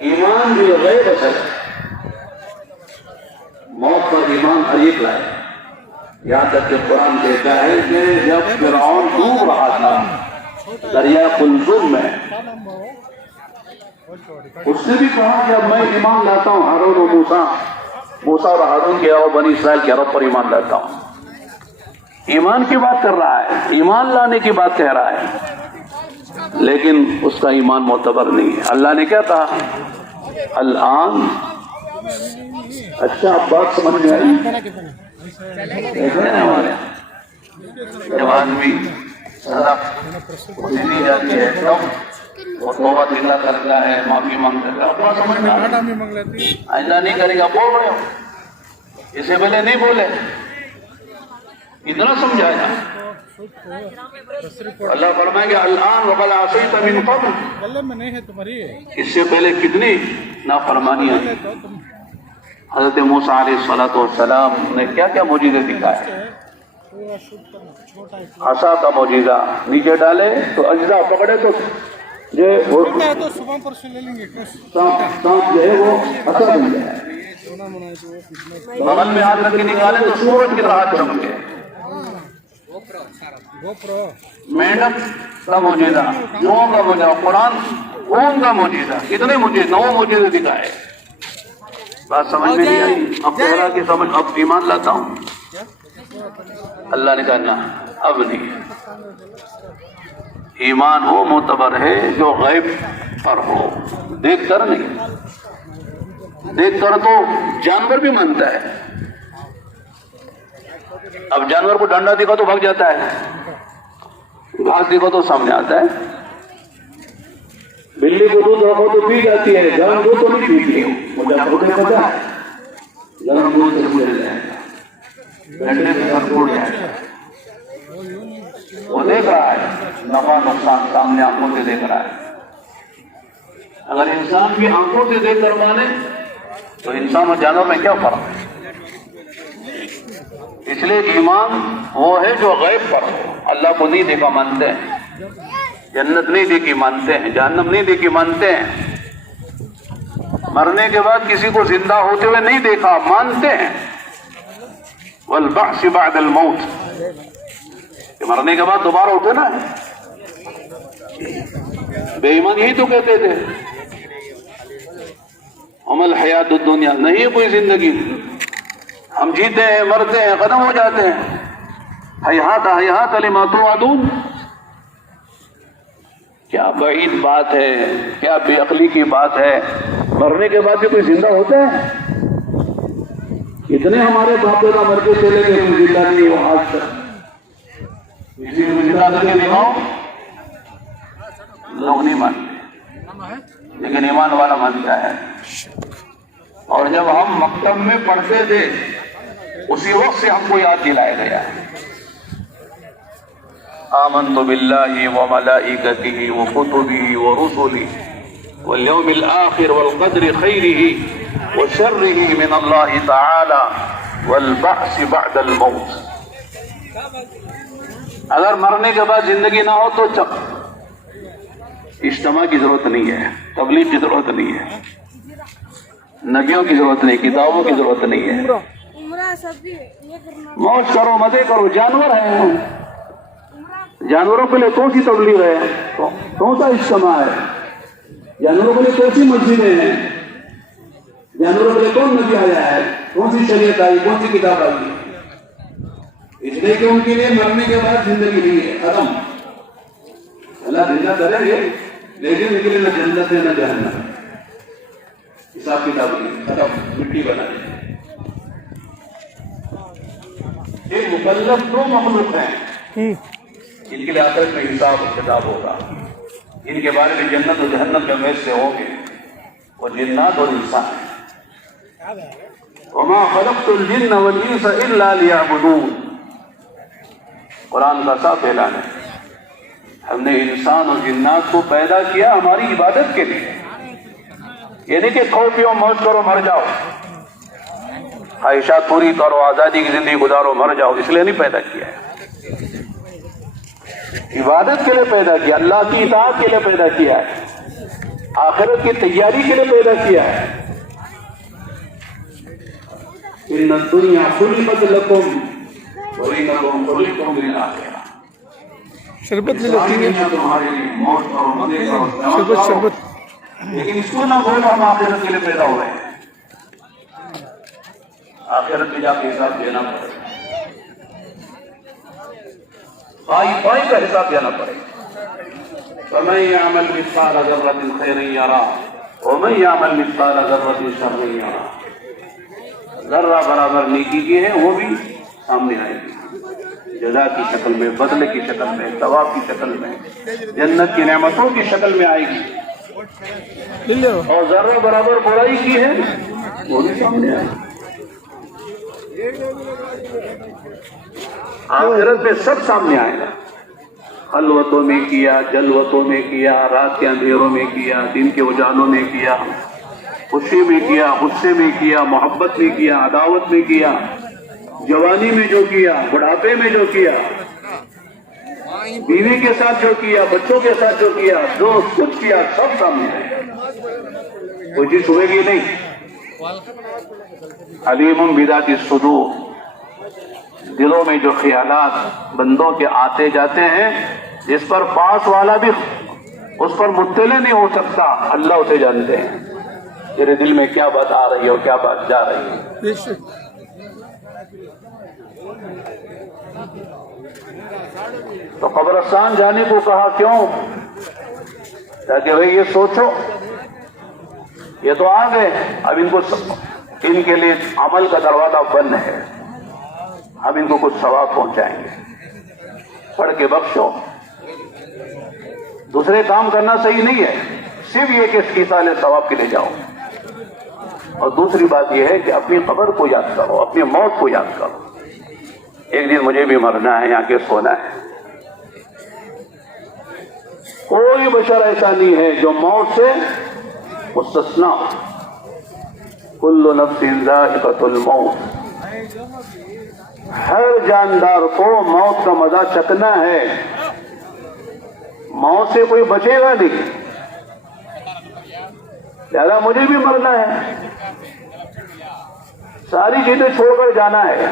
ایمان بھی غیب اصل ہے. موت پر ایمان ہر ایک لائے. یہاں تک کہ قرآن کہتا ہے کہ جب فرعون ڈوب رہا تھا دریا قلزم میں، اس نے بھی کہا کہ اب میں ایمان لاتا ہوں ہارون و موسیٰ اور ہارون کے اور بنی اسرائیل کے رب پر ایمان لاتا ہوں. ایمان کی بات کر رہا ہے، ایمان لانے کی بات کہہ رہا ہے، لیکن اس کا ایمان معتبر نہیں ہے. اللہ نے کیا کہا؟ الآن. اچھا اب بات سمجھ میں آئی؟ جب آدمی سزا دی جاتی ہے تب وہ توبہ دلہ کرتا ہے، معافی مانگتا ہے، اپنا سمجھ میں آئندہ نہیں کرے گا. بول رہے ہو، اسے پہلے نہیں بولے، اتنا سمجھایا. اللہ فرمائے گا الآن وقد عصیت من قبل، اس سے پہلے کتنی نافرمانیاں. حضرت موسیٰ علیہ السلام نے کیا کیا معجزے دکھائے. عصا کا معجزہ، نیچے ڈالے تو اجزا، پکڑے تو جو سانپ جو ہے وہ عصا بن جائے. بغل میں ہاتھ رکھ کے نکالے تو سورج کی طرح چمکے. مینڈک کا معجزہ، جوؤں کا معجزہ، قرآن خون کا معجزہ، اتنے معجزے، 9 معجزے دکھائے. بات سمجھ میں نہیں آئی؟ اب کہہ رہا کہ سمجھ اب ایمان لاتا ہوں. اللہ نے کہا نہ اب نہیں. ایمان وہ معتبر ہے جو غیب پر ہو، دیکھ کر نہیں. دیکھ کر تو جانور بھی مانتا ہے. اب جانور کو ڈنڈا دکھا تو بھگ جاتا ہے، گھاس دکھا تو سامنے آتا ہے. بلی کو دودھ رکھو تو پی جاتی ہے، گرم دودھ تو نہیں پیتی. مجھے پتا ہے گرم دودھ سے مجھے جائے گا، ڈنڈے سے سر پھوٹ جائے گا. وہ دیکھ رہا ہے نفع نقصان سامنے آنکھوں سے دیکھ رہا ہے. اگر انسان بھی آنکھوں سے دیکھ کر مانے تو انسان اور جانور میں کیا فرق ہے؟ اس لیے ایمان وہ ہے جو غیب پر ہو. اللہ کو نہیں دیکھا مانتے ہیں، جنت نہیں دیکھی مانتے ہیں، جہنم نہیں دیکھی مانتے ہیں، مرنے کے بعد کسی کو زندہ ہوتے ہوئے نہیں دیکھا مانتے ہیں. والبعث بعد الموت، کہ مرنے کے بعد دوبارہ اٹھنا ہے. بے ایمان یہی تو کہتے تھے ہم الحیات الدنیا، نہیں ہے کوئی زندگی، ہم جیتے ہیں مرتے ہیں ختم ہو جاتے ہیں. ہیہات ہیہات لما توعدون. کیا بعید بات ہے، کیا بے عقلی کی بات ہے. مرنے کے بعد بھی کوئی زندہ ہوتا ہے؟ اتنے ہمارے باپ دادا مر کے چلے گئے، زندہ نہیں وہ آج تک. کسی کو زندہ کر کے دکھاؤ، لوگ نہیں مانتے، لیکن ایمان والا مانتا ہے. اور جب ہم مکتب میں پڑھتے تھے اسی وقت سے ہم کو یاد دلایا گیا ہے. آمنت باللہ وملائکتہ وکتبہ ورسلہ والیوم الآخر والقدر خیرہ وشرہ من اللہ تعالی والبعث بعد الموت. اگر مرنے کے بعد زندگی نہ ہو تو اجتماع کی ضرورت نہیں ہے، تبلیغ کی ضرورت نہیں ہے، نبیوں کی ضرورت نہیں، کتابوں کی ضرورت نہیں ہے. موج کرو، مزے کرو. جانور ہیں، جانوروں کے لیے کون سی تبلیغ ہے، کون سا اجتماع ہے؟ جانوروں کے لیے کون سی مسجدیں ہیں؟ جانوروں کے لیے کون نبی آیا ہے؟ کون سی شریعت آئی، کون سی کتاب آئی؟ اس لیے کہ ان کے لیے مرنے کے بعد زندگی نہیں ہے، ختم. اللہ زندہ کریں گے لیکن ان کے لیے نہ جنت ہے نہ جہنم. حساب کتاب نہیں، ختم، مٹی بنا دیں. ایک مکلف 2 مخلوق ہیں ان کے لیے آخرت میں حساب و کتاب ہوگا. ان کے بارے میں جنت و جہنم جو ویسے ہوں گے وہ جنات اور انسان ہیں. وما خلقت الجن والانس الا ليعبدون. قرآن کا صاف اعلان ہے، ہم نے انسان اور جنات کو پیدا کیا ہماری عبادت کے لیے. یہ نہیں کہ کھو پیو موج کرو مر جاؤ، خواہشات پوری کرو، آزادی کی زندگی گزارو مر جاؤ. اس لیے نہیں پیدا کیا ہے، عبادت کے لیے پیدا کیا، اللہ کی اطاعت کے لیے پیدا کیا ہے. آخرت کی تیاری کے لیے پیدا کیا ہے. ان الدنیا خلقت لکم وانکم خلقتم للآخرہ. شربت لے لیتی ہے. تمہارے لیے موت اور مزے کا شربت. لیکن اس کو نہ بولو ہم آخرت کے لیے پیدا ہوئے ہیں. آخرت میں جا کے حساب دینا پڑے گا. پائی کا حساب دینا پڑے گا. فَمَن يَعْمَلْ مِثْقَالَ ذَرَّةٍ خَيْرًا يَرَهُ وَمَن يَعْمَلْ مِثْقَالَ ذَرَّةٍ شَرًّا يَرَهُ. ذرہ برابر نیکی کی ہے وہ بھی سامنے آئے گی جزا کی شکل میں, بدلے کی شکل میں, ثواب کی شکل میں, جنت کی نعمتوں کی شکل میں آئے گی. اور ذرہ برابر برائی کی ہے وہ بھی سامنے آئے گی. آخرت میں سب سامنے آئے گا. خلوتوں میں کیا, جلوتوں میں کیا, رات کے اندھیروں میں کیا, دن کے اجالوں میں کیا, خوشی میں کیا, غصے میں کیا, محبت میں کیا, عداوت میں کیا, جوانی میں جو کیا, بڑھاپے میں جو کیا, بیوی کے ساتھ جو کیا, بچوں کے ساتھ جو کیا, جو کچھ کیا سب سامنے آئے گا. کوئی چیز چھوئے گی نہیں. علیم بذات الصدور. دلوں میں جو خیالات بندوں کے آتے جاتے ہیں جس پر پاس والا بھی اس پر مطلع نہیں ہو سکتا, اللہ اسے جانتے ہیں. تیرے دل میں کیا بات آ رہی ہے اور کیا بات جا رہی ہے. تو قبرستان جانے کو کہا کیوں؟ تاکہ بھائی یہ سوچو یہ تو آ گئے, اب ان کے لیے عمل کا دروازہ بند ہے. ہم ان کو کچھ ثواب پہنچائیں گے. پڑھ کے بخشو. دوسرے کام کرنا صحیح نہیں ہے, صرف یہ کہ ایصال ثواب کے لیے جاؤ. اور دوسری بات یہ ہے کہ اپنی قبر کو یاد کرو, اپنی موت کو یاد کرو. ایک دن مجھے بھی مرنا ہے, یہاں کے سونا ہے. کوئی بشر ایسا نہیں ہے جو موت سے مستثنا ہو. کل نفس ذائقۃ الموت. ہر جاندار کو موت کا مزہ چکھنا ہے. موت سے کوئی بچے گا نہیں. لہذا مجھے بھی مرنا ہے. ساری چیزیں چھوڑ کر جانا ہے.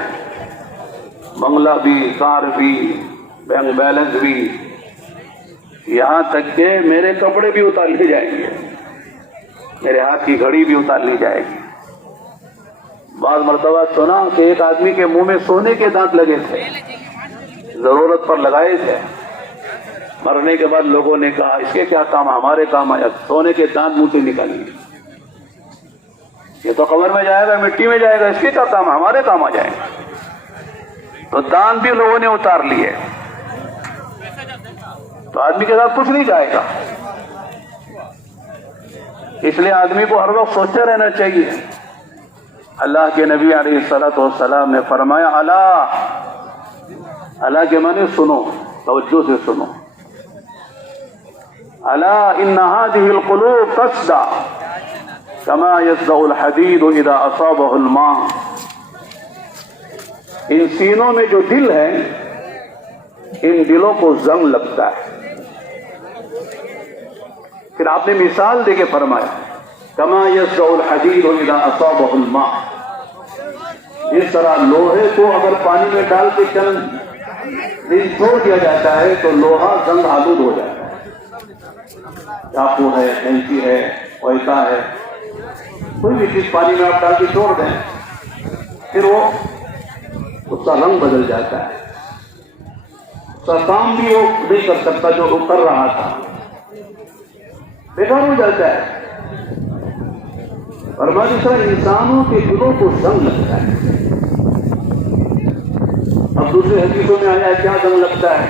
بنگلہ بھی, کار بھی, بینک بیلنس بھی, یہاں تک کہ میرے کپڑے بھی اتار لیے جائیں گے, میرے ہاتھ کی گھڑی بھی اتار لی جائے گی. بعض مرتبہ سنا کہ ایک آدمی کے منہ میں سونے کے دانت لگے تھے, ضرورت پر لگائے تھے. مرنے کے بعد لوگوں نے کہا اس کے کیا کام, ہمارے کام آیا. سونے کے دانت منہ سے نکالیے. یہ تو قبر میں جائے گا, مٹی میں جائے گا, اس کے کیا کام, ہمارے کام آ جائے گا. تو دانت بھی لوگوں نے اتار لیے. تو آدمی کے ساتھ کچھ نہیں جائے گا. اس لیے آدمی کو ہر وقت سوچتے رہنا چاہیے. اللہ کے نبی علیہ الصلوۃ والسلام نے فرمایا اللہ کے معنی سنو, توجہ سے سنو. الا ان هذه القلوب تصدع كما يصدع الحديد اذا اصابه الماء. ان سینوں میں جو دل ہے ان دلوں کو زنگ لگتا ہے. پھر آپ نے مثال دے کے فرمایا کما یصدع الحدید اذا اصابه الماء. جس طرح لوہے کو اگر پانی میں ڈال کے چند دن چھوڑ دیا جاتا ہے تو لوہا زنگ آلود ہو جاتا ہے. چاقو ہے, کینچی ہے, کوئتہ ہے, کوئی بھی چیز پانی میں آپ ڈال کے چھوڑ دیں پھر وہ اس کا رنگ بدل جاتا ہے. اس کا کام بھی وہ نہیں کر سکتا جو وہ کر رہا تھا, بیکار ہو جاتا ہے. فرمایا جس طرح انسانوں کے دلوں کو زنگ لگتا ہے. اب دوسرے حدیثوں میں آیا کیا زنگ لگتا ہے؟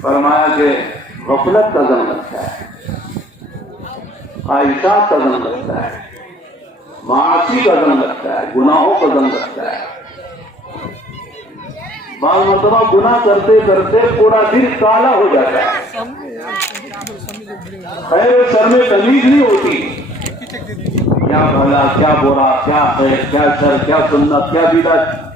فرمایا کہ غفلت کا زنگ لگتا ہے, خواہشات کا زنگ لگتا ہے, معاصی کا زنگ لگتا ہے, گناہوں کا زنگ لگتا ہے. بعض مرتبہ گناہ کرتے کرتے پورا دن کالا ہو جاتا ہے. خیر سر میں تمیز نہیں ہوتی, کیا بھلا کیا برا, کیا خیر کیا شر, کیا سنت کیا بدعت.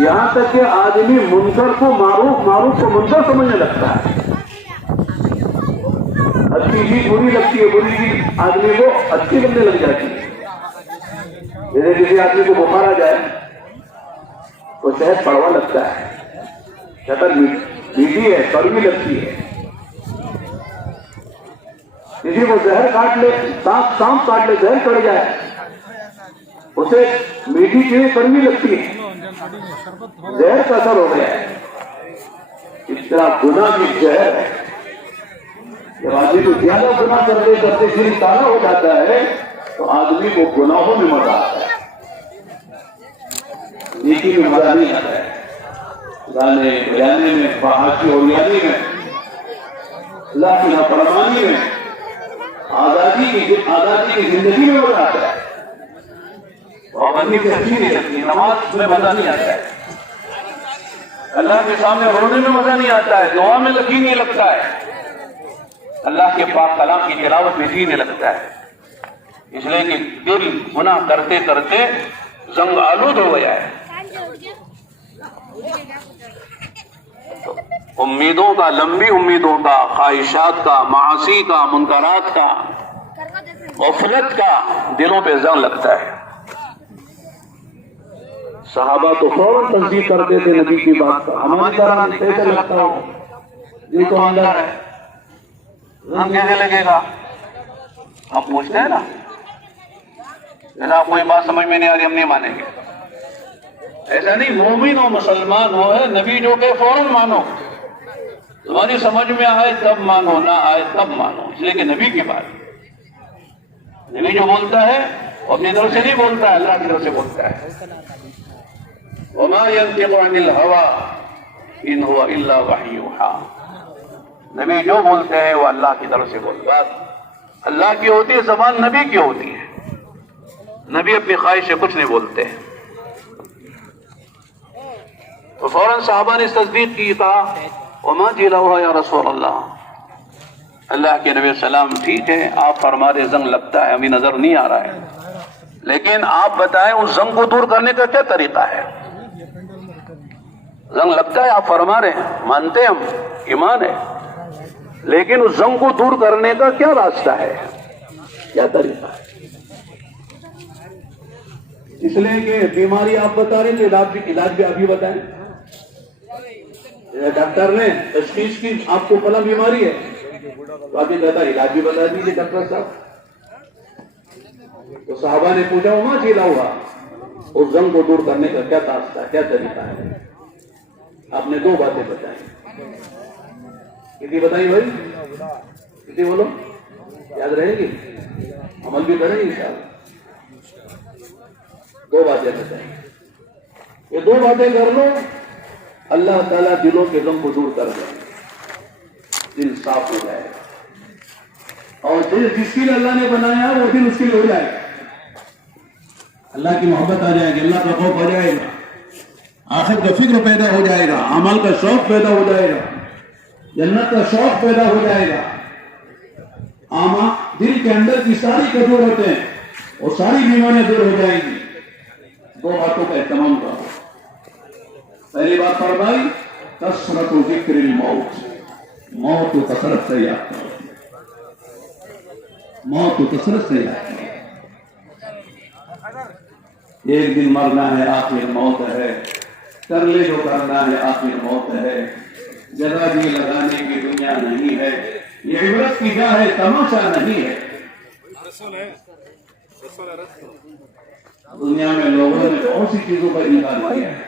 یہاں تک کہ آدمی منکر کو معروف, معروف کو منکر سمجھنے لگتا ہے. میٹھی بری لگتی ہے، بری چیز آدمی کو اچھی لگنے لگ جاتی ہے. جیسے کسی آدمی کو بخار آ جائے تو شہد کڑوا لگتا ہے، شکر میٹھی ہے، کڑوی لگتی ہے. کسی کو زہر کاٹ لے، سانپ کاٹ لے، زہر چڑھ جائے، اسے میٹھی چیزیں کڑوی لگتی ہے، زہر کا اثر ہو گیا ہے. اس طرح گناہ کی زہر ہے. جب آدمی کو زیادہ گناہ کرتے کرتے دل کالا ہو جاتا ہے تو آدمی کو گناہوں میں مزہ آتا ہے، نیکی میں مزہ نہیں آتا ہے. گانے بجانے میں، فحاشی اور یاری میں، اللہ کی نافرمانی میں، آزادی کی زندگی میں مزہ آتا ہے. پابندی سے اچھی نہیں لگتی، نماز میں مزہ نہیں آتا ہے، اللہ کے سامنے رونے میں مزہ نہیں آتا ہے، دعا میں لگی نہیں لگتا ہے، اللہ کے پاک کلام کی تلاوت میں جی نہیں لگتا ہے. اس لیے کہ دل گناہ کرتے کرتے زنگ آلود ہو گیا ہے. امیدوں کا، لمبی امیدوں کا، خواہشات کا، معاصی کا، منکرات کا، غفلت کا دلوں پہ زنگ لگتا ہے. صحابہ تو فوراً تصدیق کرتے تھے نبی کی بات کا. ہماری طرح کیسے لگتا ہو، یہ تو اندر ہے، زنگ کیسے لگے گا؟ ہم پوچھتے ہیں نا، آپ کوئی بات سمجھ میں نہیں آ رہی، ہم نہیں مانیں گے. ایسا نہیں، مومن ہو، مسلمان ہو، ہے نبی جو کہ فوراً مانو. تمہاری سمجھ میں آئے تب مانو، نہ آئے تب مانو. اس لیے کہ نبی کی بات، نبی جو بولتا ہے وہ اپنی طرف سے نہیں بولتا ہے، اللہ کی طرف سے بولتا ہے. وما ينطق عن الهوى ان هو الا وحی یوحى. نبی جو بولتے ہیں وہ اللہ کی طرف سے بولتا ہے. اللہ کی ہوتی ہے زبان، نبی کی ہوتی ہے. نبی اپنی خواہش سے کچھ نہیں بولتے. تو فوراً صحابہ نے اس تصدیق کی، کہا وما جلوها یا رسول اللہ. اللہ کے نبی السلام، ٹھیک ہے آپ فرما رہے زنگ لگتا ہے، ہمیں نظر نہیں آ رہا ہے، لیکن آپ بتائیں اس زنگ کو دور کرنے کا کیا طریقہ ہے. زنگ لگتا ہے آپ فرما رہے ہیں، مانتے ہیں ہم، ایمان ہے، لیکن اس زنگ کو دور کرنے کا کیا راستہ ہے، کیا طریقہ ہے. اس لیے کہ بیماری آپ بتا رہے ہیں، علاج بھی ابھی بتائیں. ڈاکٹر نے تشخیص کی آپ کو فلاں بیماری ہے تو ابھی کہتا علاج بھی بتا دیجیے ڈاکٹر صاحب. تو صحابہ نے پوچھا وہاں جیلا ہوا، اس زنگ کو دور کرنے کا کیا راستہ ہے، کیا طریقہ ہے. آپ نے 2 باتیں بتائیں. کتنی بتائی بھائی؟ کتنی بولو، یاد رہے گی، عمل بھی کریں گے انشاءاللہ. 2 باتیں بتائیں. یہ 2 باتیں کر لو، اللہ تعالیٰ دلوں کے غم کو دور کر دیں، دل صاف ہو جائے گا. اور دل جس کے لیے اللہ نے بنایا وہ دل اس کے لیے ہو جائے گا. اللہ کی محبت آ جائے گی، اللہ کا خوف آ جائے گا، آخرت کا فکر پیدا ہو جائے گا، عمل کا شوق پیدا ہو جائے گا، جنت کا شوق پیدا ہو جائے گا. دل کے اندر کی ساری کدورتیں اور ساری بیماریاں دور ہو جائیں گی. 2 باتوں کا اہتمام کرو. پہلی بات فرمائی کثرت ذکر الموت، موت کو کثرت سے یاد کرو، موت کو کثرت سے یاد کرو. ایک دن مرنا ہے، آخر موت ہے، کر لے جو کرنا ہے، آخر موت ہے. جگہ بھی لگانے کی دنیا نہیں ہے، یہ عبرت کی جا ہے، تماشا نہیں ہے. دنیا میں لوگوں نے بہت سی چیزوں کا انکار کیا ہے.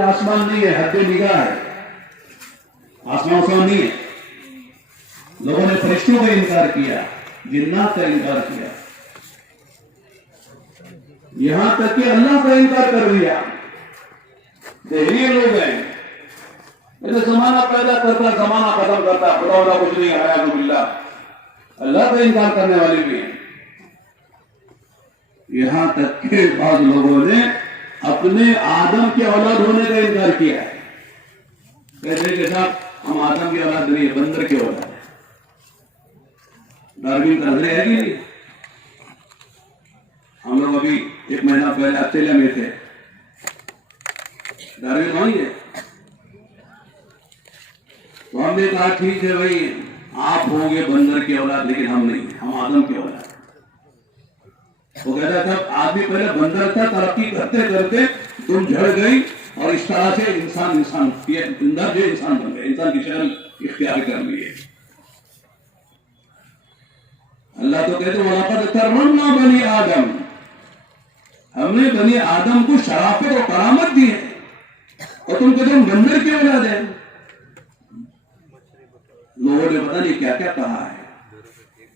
آسمان نہیں ہے، حد نگاہ ہے، آسمان نہیں ہے. لوگوں نے فرشتوں کا انکار کیا، جنات کا انکار کیا، یہاں تک کہ اللہ کا انکار کر دیا. دہلی لوگ ہیں، زمانہ پیدا کرتا، زمانہ ختم کرتا، خدا کچھ نہیں ہے، اعوذ باللہ. اللہ کا انکار کرنے والے بھی ہیں. یہاں تک کہ بعض لوگوں نے اپنے آدم کے اولاد ہونے کا انکار کیا ہے. کہتے کہ صاحب ہم آدم کی اولاد نہیں، بندر کے اولاد ہیں. ڈارون کا نظریہ ہے کہ ہم لوگ ابھی 1 مہینہ پہلے آسٹریلیا میں تھے. ڈارون وہی ہے. تو ہم نے کہا ٹھیک ہے بھائی، آپ ہوں گے بندر کی اولاد لیکن ہم نہیں، ہم آدم کی اولاد۔ وہ کہتا تھا آدمی پہلے بندر تھا، ترقی کرتے کرتے تم جھڑ گئی اور اس طرح سے انسان بندر جو انسان بن گئے، انسان کی شکل اختیار کر لی ہے۔ اللہ تو کہتے وَلَقَدْ كَرَّمْنَا بَنِي آدم، ہم نے بنی آدم کو شرافت اور کرامت دی ہے، اور تم کہتے ہم بندر کی اولاد ہیں۔ لوگوں نے پتہ نہیں کیا کیا کہا ہے،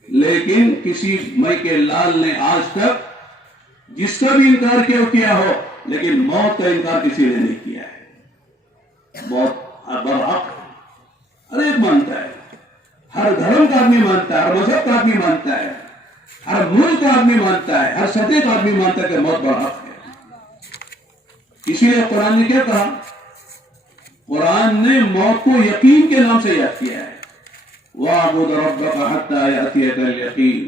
لیکن کسی مئی کے لال نے آج تک جس کا بھی انکار کیا ہو، لیکن موت کا انکار کسی نے نہیں کیا ہے۔ موت برحق ہر ایک مانتا ہے، ہر دھرم کا آدمی مانتا ہے، ہر مذہب کا آدمی مانتا ہے، ہر ملک کا آدمی مانتا ہے، ہر سطح کا آدمی مانتا ہے کہ موت برحق ہے۔ اسی لیے قرآن نے کیا کہا؟ قرآن نے موت کو یقین کے نام سے یاد کیا ہے۔ وَاعْبُدْ رَبَّكَ حَتَّى يَأْتِيَكَ الْيَقِينُ،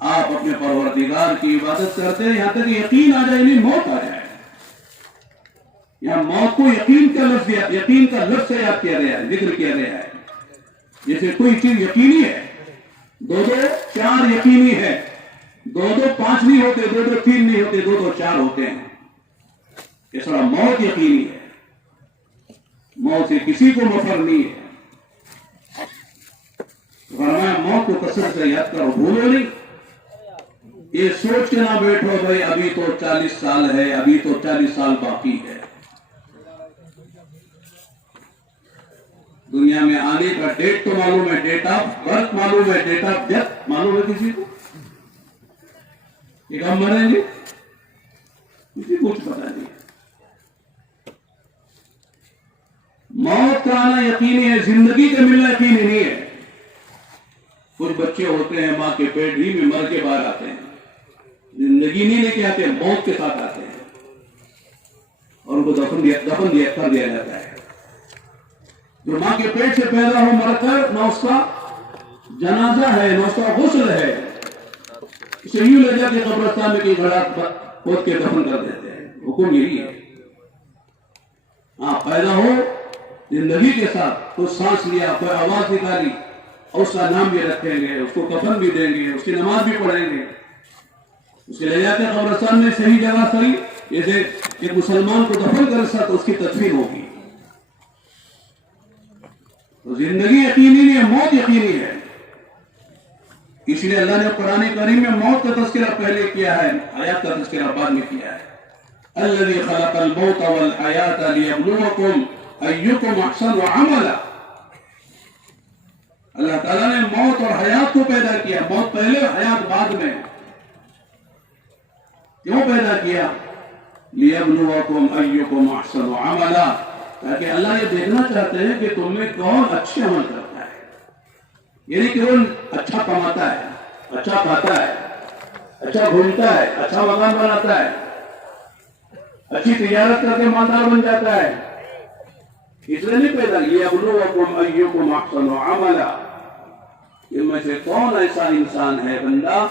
آپ اپنے پروردگار کی عبادت کرتے ہیں یہاں تک کہ یقین آ جائے، نہیں موت آ جائے۔ یہاں موت کو یقین کا لفظ سے یاد کیا گیا ہے، ذکر کیا گیا ہے۔ جیسے کوئی چیز یقینی ہے، 2 4 یقینی ہے، 2 5 نہیں ہوتے، 2 3 نہیں ہوتے، 2 4 ہوتے ہیں۔ اس طرح موت یقینی ہے، موت سے کسی کو مفر نہیں ہے۔ فرمایا موت کو کثرت سے یاد کرو، بھولو نہیں۔ یہ سوچ کے نہ بیٹھو بھائی ابھی تو 40 سال ہے، ابھی تو 40 سال باقی ہے۔ دنیا میں آنے کا ڈیٹ تو معلوم ہے، ڈیٹ آف برتھ معلوم ہے، ڈیٹ آف ڈیتھ معلوم ہے کسی کو؟ یہ کب مریں گے کسی کو کچھ پتا نہیں۔ موت کا آنا یقینی ہے، زندگی کا ملنا یقینی نہیں ہے۔ کچھ بچے ہوتے ہیں ماں کے پیٹ ہی میں مر کے باہر آتے ہیں، زندگی نہیں لے کے آتے، موت کے ساتھ آتے ہیں، اور ان کو دفن کر دیا جاتا ہے۔ جو ماں کے پیٹ سے پیدا ہو مر کر، نہ اس کا جنازہ ہے نہ اس کا غسل ہے، اسے یوں لے جا کے قبرستان میں کہیں گڑھا کھود کے دفن کر دیتے ہیں۔ حکم یہی ہے، ہاں پیدا ہو زندگی کے ساتھ، کوئی سانس لیا، کوئی آواز نکالی، اور اس کا نام بھی رکھیں گے، اس کو کفن بھی دیں گے، اس کی نماز بھی پڑھیں گے، اس کے لے جاتے ہیں قبرستان میں، صحیح جگہ صحیح، جیسے ایک مسلمان کو دفن کر سکتا اس کی تدفین ہوگی۔ تو زندگی یقینی نہیں ہے، موت یقینی ہے۔ اس لیے اللہ نے قرآن کریم میں موت کا تذکرہ پہلے کیا ہے، حیات کا تذکرہ بعد میں کیا ہے۔ الذی خلق الموت والحیات لیبلوکم ایکم احسن عملا، اللہ تعالیٰ نے موت اور حیات کو پیدا کیا، موت پہلے حیات بعد میں۔ کیوں پیدا کیا؟ لیبلوکم ایکم احسن عملا، تاکہ اللہ یہ دیکھنا چاہتے ہیں کہ تم میں کون اچھے عمل کرتا ہے، یعنی کہ وہ اچھا کماتا ہے، اچھا کھاتا ہے، اچھا گھومتا ہے، اچھا مکان بناتا ہے، اچھی تجارت کر کے مالدار بن جاتا ہے۔ اس لیے نہیں پیدا لیبلوکم ایکم احسن عملا، ان میں سے کون ایسا انسان ہے بندہ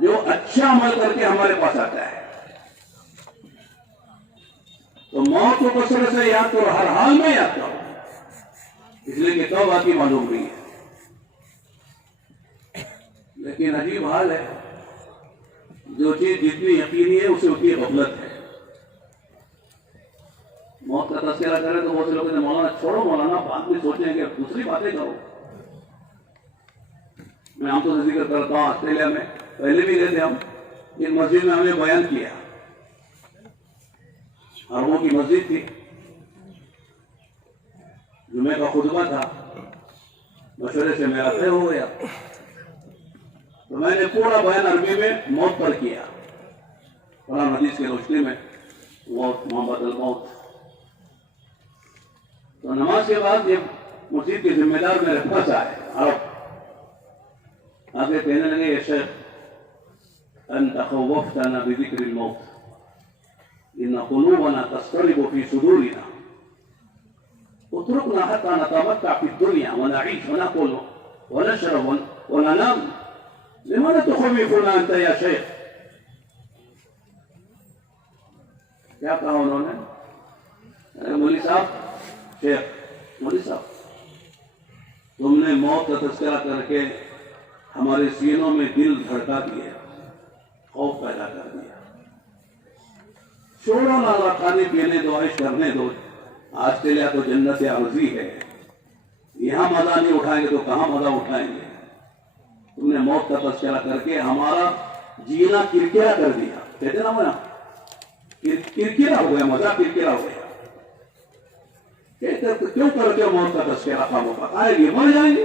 جو اچھا عمل کر کے ہمارے پاس آتا ہے۔ تو موت کو کثرت سے یاد کرو، ہر حال میں یاد کرو، اس لیے کہ توبہ کی معلوم نہیں ہے۔ لیکن عجیب حال ہے، جو چیز جتنی یقینی ہے اسے اتنی غفلت ہے۔ موت کا تذکرہ کرے تو بہت سے لوگ کہتے ہیں مولانا چھوڑو، مولانا بعد میں سوچیں گے، دوسری باتیں کرو۔ میں عام طور سے ذکر کرتا ہوں، آسٹریلیا میں پہلے بھی گئے تھے ہم، ایک مسجد میں ہم نے بیان کیا، عربوں کی مسجد تھی، جمعے کا خطبہ تھا، مشورے سے میرا طے ہو گیا، تو میں نے پورا بیان عربی میں موت پر کیا، قرآن حدیث کی روشنی میں، موت محمد الموت۔ تو نماز کے بعد یہ مسجد کے ذمہ دار میرے پاس آئے عرب، آگے کہنے لگے یہ شیخ انت خوفتنا بذکر الموت ان قلوبنا تضطرب في صدورنا اتركنا حتى نتمتع في الدنيا ونعيش وناكل ونشرب وننام لماذا تخوفنا انت يا شيخ؟ کیا کہا انہوں نے؟ مولوی صاحب، شیخ مولوی صاحب تم نے موت کا تذکرہ کر کے ہمارے سینوں میں دل دھڑکا دیا، خوف پیدا کر دیا۔ چھوڑو نا، اللہ کھانے پینے دو، عیش کرنے دو، آسٹریلیا تو جنت عرضی ہے، یہاں مزہ نہیں اٹھائیں گے تو کہاں مزہ اٹھائیں گے؟ تم نے موت کا تذکرہ کر کے ہمارا جینا کرکرا کر دیا، کہتے نا منا کرکرا ہو گیا، مزہ کرکرا ہو گیا۔ کہتے کیوں کرتے ہو موت کا تذکرہ؟ خاموں کا آئے گی، مر جائیں گے۔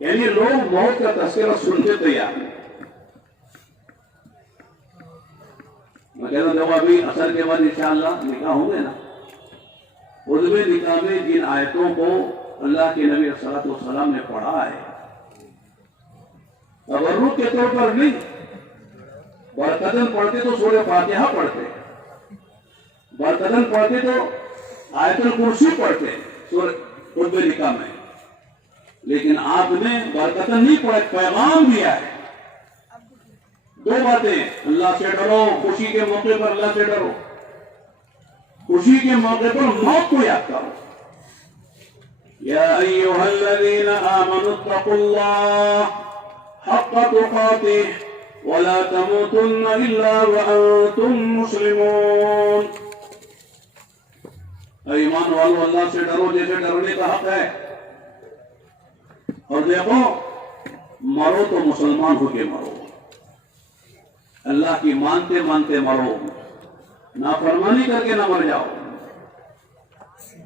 یعنی لوگ موت کا تذکرہ سنتے تیار ہیں۔ میں کہتا ہوں جب ابھی اثر کے بعد انشاءاللہ نکاح ہوں گے نا، خطبہ نکاح میں جن آیتوں کو اللہ کے نبی صلی اللہ علیہ وسلم نے پڑھا ہے، تبرک کے طور پر نہیں، برکتن پڑھتے تو سورہ فاتحہ پڑھتے، برکتن پڑھتے تو آیت الکرسی پڑھتے سورہ خطبہ نکاح میں، لیکن آپ نے برکتن نہیں پڑھا، پیغام دیا ہے۔ دو باتیں، اللہ سے ڈرو، خوشی کے موقع پر اللہ سے ڈرو، خوشی کے موقع پر موت کو یاد کرو۔ یا ایھا الذین آمنوا اتقوا اللہ حق تقاتہ ولا تموتن الا وانتم مسلمون۔ اے ایمان والو، اللہ سے ڈرو جیسے ڈرنے کا حق ہے، اور دیکھو مرو تو مسلمان ہو کے مرو، اللہ کی مانتے مانتے مرو، نافرمانی کر کے نہ مر جاؤ،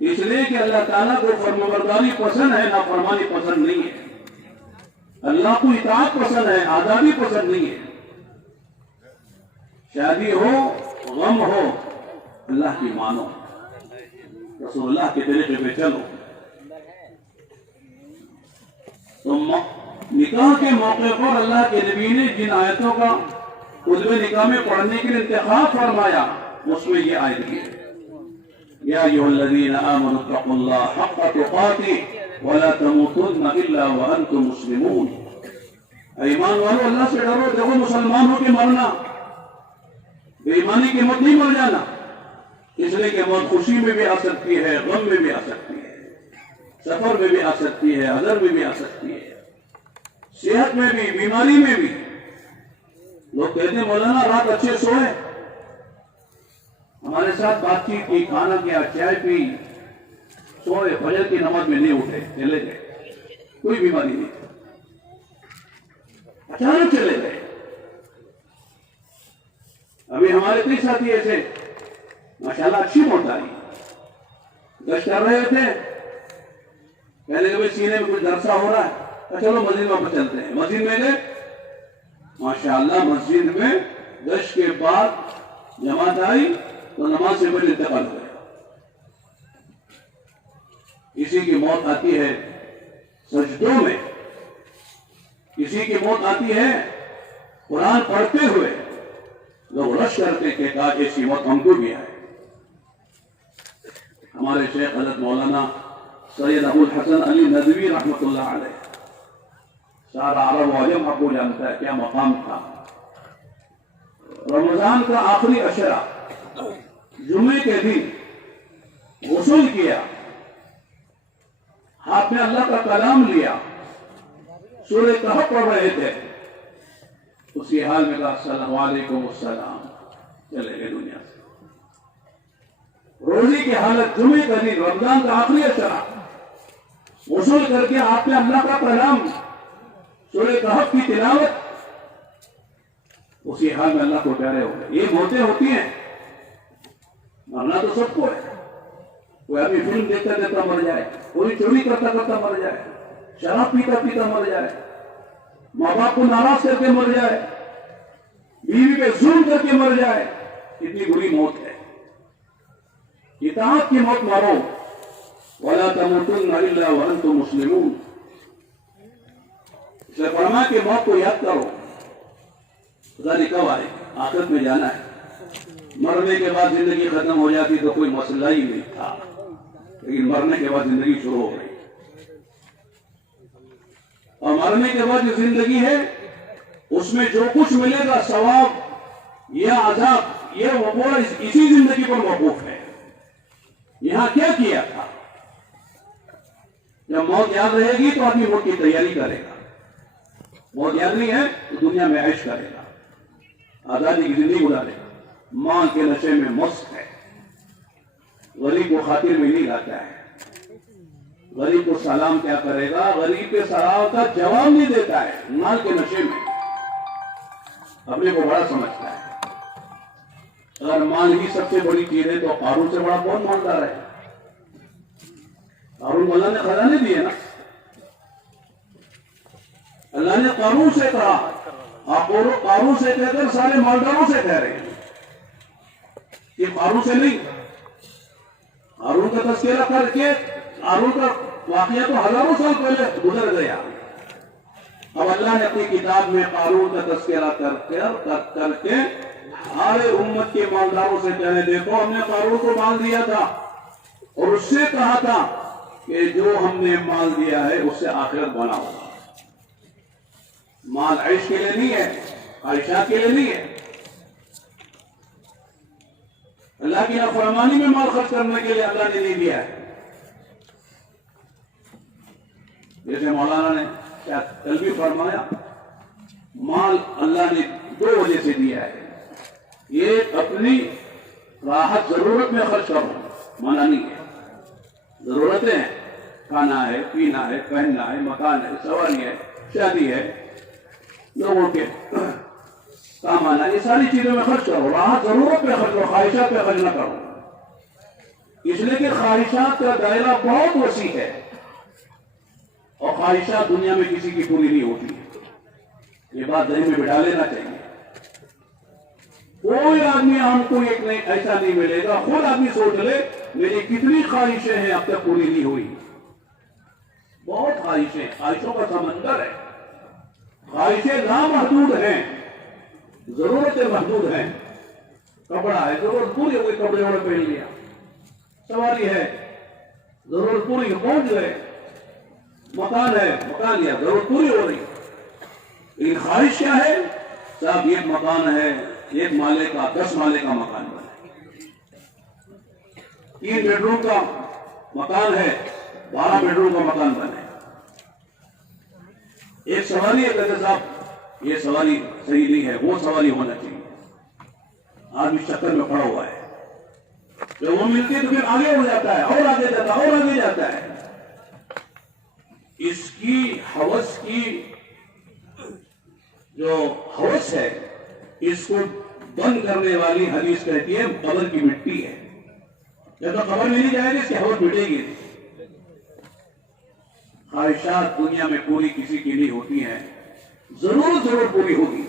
اس لیے کہ اللہ تعالیٰ کو فرمانبرداری پسند ہے، نافرمانی پسند نہیں ہے۔ اللہ کو اطاعت پسند ہے، آزادی پسند نہیں ہے۔ شادی ہو، غم ہو، اللہ کی مانو، رسول اللہ کے طریقے پہ چلو۔ تو نکاح کے موقع پر اللہ کے نبی نے جن آیتوں کا خطبہ نکاح میں پڑھنے کے لیے انتخاب فرمایا، اس میں یہ آیت ہے، یا ایھا الذین آمنوا اتقوا اللہ حق تقاتہ ولا تموتن الا وانتم مسلمون۔ ایمان والو، اللہ سے ڈرو، دیکھو مسلمان ہو کے مرنا، بے ایمانی کی موت نہیں مر جانا، اس لیے کہ موت خوشی میں بھی آ سکتی ہے، غم میں بھی آ سکتی ہے، سفر میں بھی آ سکتی ہے، حضر میں بھی آ سکتی ہے، صحت میں بھی، بیماری میں بھی۔ لوگ کہتے ہیں مولانا رات اچھے سوئے، ہمارے ساتھ بات چیت کی، کھانا کیا، چائے پی، سوئے، فجر کی نماز میں نہیں اٹھے، چلے گئے، کوئی بیماری نہیں، اچانک چلے گئے۔ ابھی ہمارے کئی ساتھی ایسے ماشاءاللہ اچھی موت آئی، گشت کر رہے تھے، پہلے کہ سینے میں کچھ درسا ہو رہا ہے، چلو مسجد میں چلتے ہیں، مسجد میں گئے، ماشاءاللہ مسجد میں گشت کے بعد جماعت آئی تو نماز سے پہلے انتقال ہو گیا۔ کسی کی موت آتی ہے سجدوں میں، کسی کی موت آتی ہے قرآن پڑھتے ہوئے، لوگ رش کرتے کہ کاش ایسی موت ہم کو بھی آئے۔ ہمارے شیخ حضرت مولانا سید ابو الحسن علی ندوی رحمۃ اللہ علیہ، سارا عرب و عجم آپ کو جانتا ہے کیا مقام تھا۔ رمضان کا آخری عشرہ، جمعے کے دن غسل کیا، ہاتھ میں اللہ کا کلام لیا، سورہ کہف پڑھ رہے تھے، اسی حال میں کہا السلام علیکم السلام، چلے گئے دنیا سے۔ روزی کی حالت، جمعے کا دن، رمضان کا آخری عشرہ، غسل کر کے آپ نے اللہ کا کلام، سورہ کہف کی تلاوت، اسی حال میں اللہ کو پیارے ہو گئے۔ یہ موتیں ہوتی ہیں، مرنا تو سب کو ہے، کوئی ابھی فلم دیکھتا دیکھتا مر جائے، کوئی چوری کرتا کرتا مر جائے، شراب پیتا پیتا مر جائے، ماں باپ کو ناراض کر کے مر جائے، بیوی پہ ظلم کر کے مر جائے، اتنی بری موت ہے۔ اطاعت کی موت مارو، وَلَا تَمُوتُنَّ إِلَّا وَأَنْتُمْ مُسْلِمُونَ۔ اس لیے فرمایا کہ موت کو یاد کرو، خدا نے کب آئے، آخرت میں جانا ہے۔ مرنے کے بعد زندگی ختم ہو جاتی تو کوئی مسئلہ ہی نہیں تھا، لیکن مرنے کے بعد زندگی شروع ہو گئی، اور مرنے کے بعد جو زندگی ہے اس میں جو کچھ ملے گا، ثواب یا عذاب، یہ وہ اسی زندگی پر موقوف ہے۔ یہاں کیا کیا تھا، جب موت یاد رہے گی تو آدمی موت کی تیاری کرے گا. موت یاد نہیں ہے تو دنیا میں عیش کرے گا, آزادی کی زندگی گزارے گا, مال کے نشے میں مست ہے, غریب کو خاطر میں نہیں لاتا ہے, غریب کو سلام کیا کرے گا, غریب کے سلام کا جواب نہیں دیتا ہے, مال کے نشے میں اپنے کو بڑا سمجھتا ہے. اگر مال ہی سب سے بڑی چیز ہے تو قارون سے بڑا کون مالدار ہے؟ قارون کو اللہ نے خزانے دیے نا. اللہ نے قارون سے کہا, آپ قارون سے کہہ کر سارے مالداروں سے کہہ رہے ہیں, یہ قارون سے نہیں. قارون کا تذکرہ کر کے قارون کا واقعہ تو ہزاروں سال پہلے گزر گیا. اب اللہ نے اپنی کتاب میں قارون کا تذکرہ کر کے سارے امت کے مالداروں سے کہنے, دیکھو ہم نے قارون کو مال دیا تھا اور اس سے کہا تھا کہ جو ہم نے مال دیا ہے اس سے آخرت بنا ہوگا. مال عیش کے لیے نہیں ہے, خواہشات کے لیے نہیں ہے. اللہ کی نافرمانی میں مال خرچ کرنے کے لیے اللہ نے نہیں دیا ہے. جیسے مولانا نے کیا کل بھی فرمایا, مال اللہ نے دو وجہ سے دیا ہے. یہ اپنی راحت ضرورت میں خرچ کرو, منع نہیں ہے. ضرورتیں ہیں, کھانا ہے, پینا ہے, پہننا ہے, مکان ہے, سواری ہے, شادی ہے, لوگوں کے کام آنا, یہ ساری چیزوں میں خرچ کرو. راحت ضرورت پہ خرچ کرو, خواہشات پہ خرچ نہ کرو. اس لیے کہ خواہشات کا دائرہ بہت وسیع ہے اور خواہشات دنیا میں کسی کی پوری نہیں ہوتی. یہ بات ذہن میں بٹھا لینا چاہیے. کوئی آدمی ہم کو ایک نہیں ایسا نہیں ملے گا. خود آدمی سوچ لے میری کتنی خواہشیں ہیں اب تک پوری نہیں ہوئی. بہت خواہشیں, خواہشوں کا سمندر ہے. خواہشیں لامحدود ہیں, ضرورتیں محدود ہیں. کپڑا ہے, ضرورت پوری ہو گئی, کپڑے وڑے پہن لیا. سواری ہے, ضرورت پوری پہنچ گئے. مکان ہے, مکان لیا, ضرورت پوری ہو رہی. لیکن خواہش کیا ہے؟ صاحب یہ مکان ہے, ایک مالے کا 10 مالے کا مکان بنے, 3 بیڈ روم کا مکان ہے, 12 بیڈ روم کا مکان بنے. ایک سواری ہے, کہتے صاحب یہ سواری صحیح نہیں ہے, وہ سواری ہونا چاہیے. آدمی چکر میں پڑا ہوا ہے. جب وہ ملتی ہے تو پھر آگے ہو جاتا ہے, اور آگے جاتا ہے, اور آگے جاتا ہے. اس کی ہوس کی جو ہوس ہے, اس کو بند کرنے والی حدیث کہتی ہے قبر کی مٹی ہے. جب تک قبر نہیں جائے گی اس کی ہوس مٹے گی. خواہشات دنیا میں پوری کسی کی نہیں ہوتی ہیں, ضرور پوری ہوگی.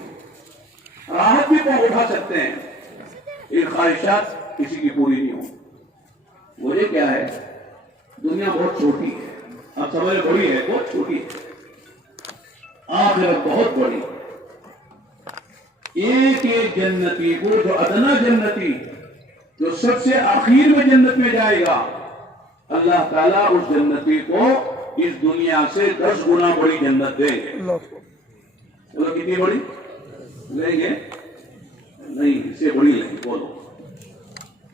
راحت بھی کو اٹھا سکتے ہیں, یہ خواہشات کسی کی پوری نہیں ہوگی. وجہ کیا ہے؟ دنیا بہت چھوٹی ہے. اب سمجھ بڑی ہے, بہت چھوٹی ہے. آخرت بہت بڑی ہے. ایک ایک جنتی کو, جو ادنا جنتی جو سب سے آخر میں جنت میں جائے گا, اللہ تعالیٰ اس جنتی کو اس دنیا سے 10 گنا بڑی جنت دے گے. چلو کتنی بڑی لیں گے؟ نہیں, اس سے بڑی لیں گے. بولو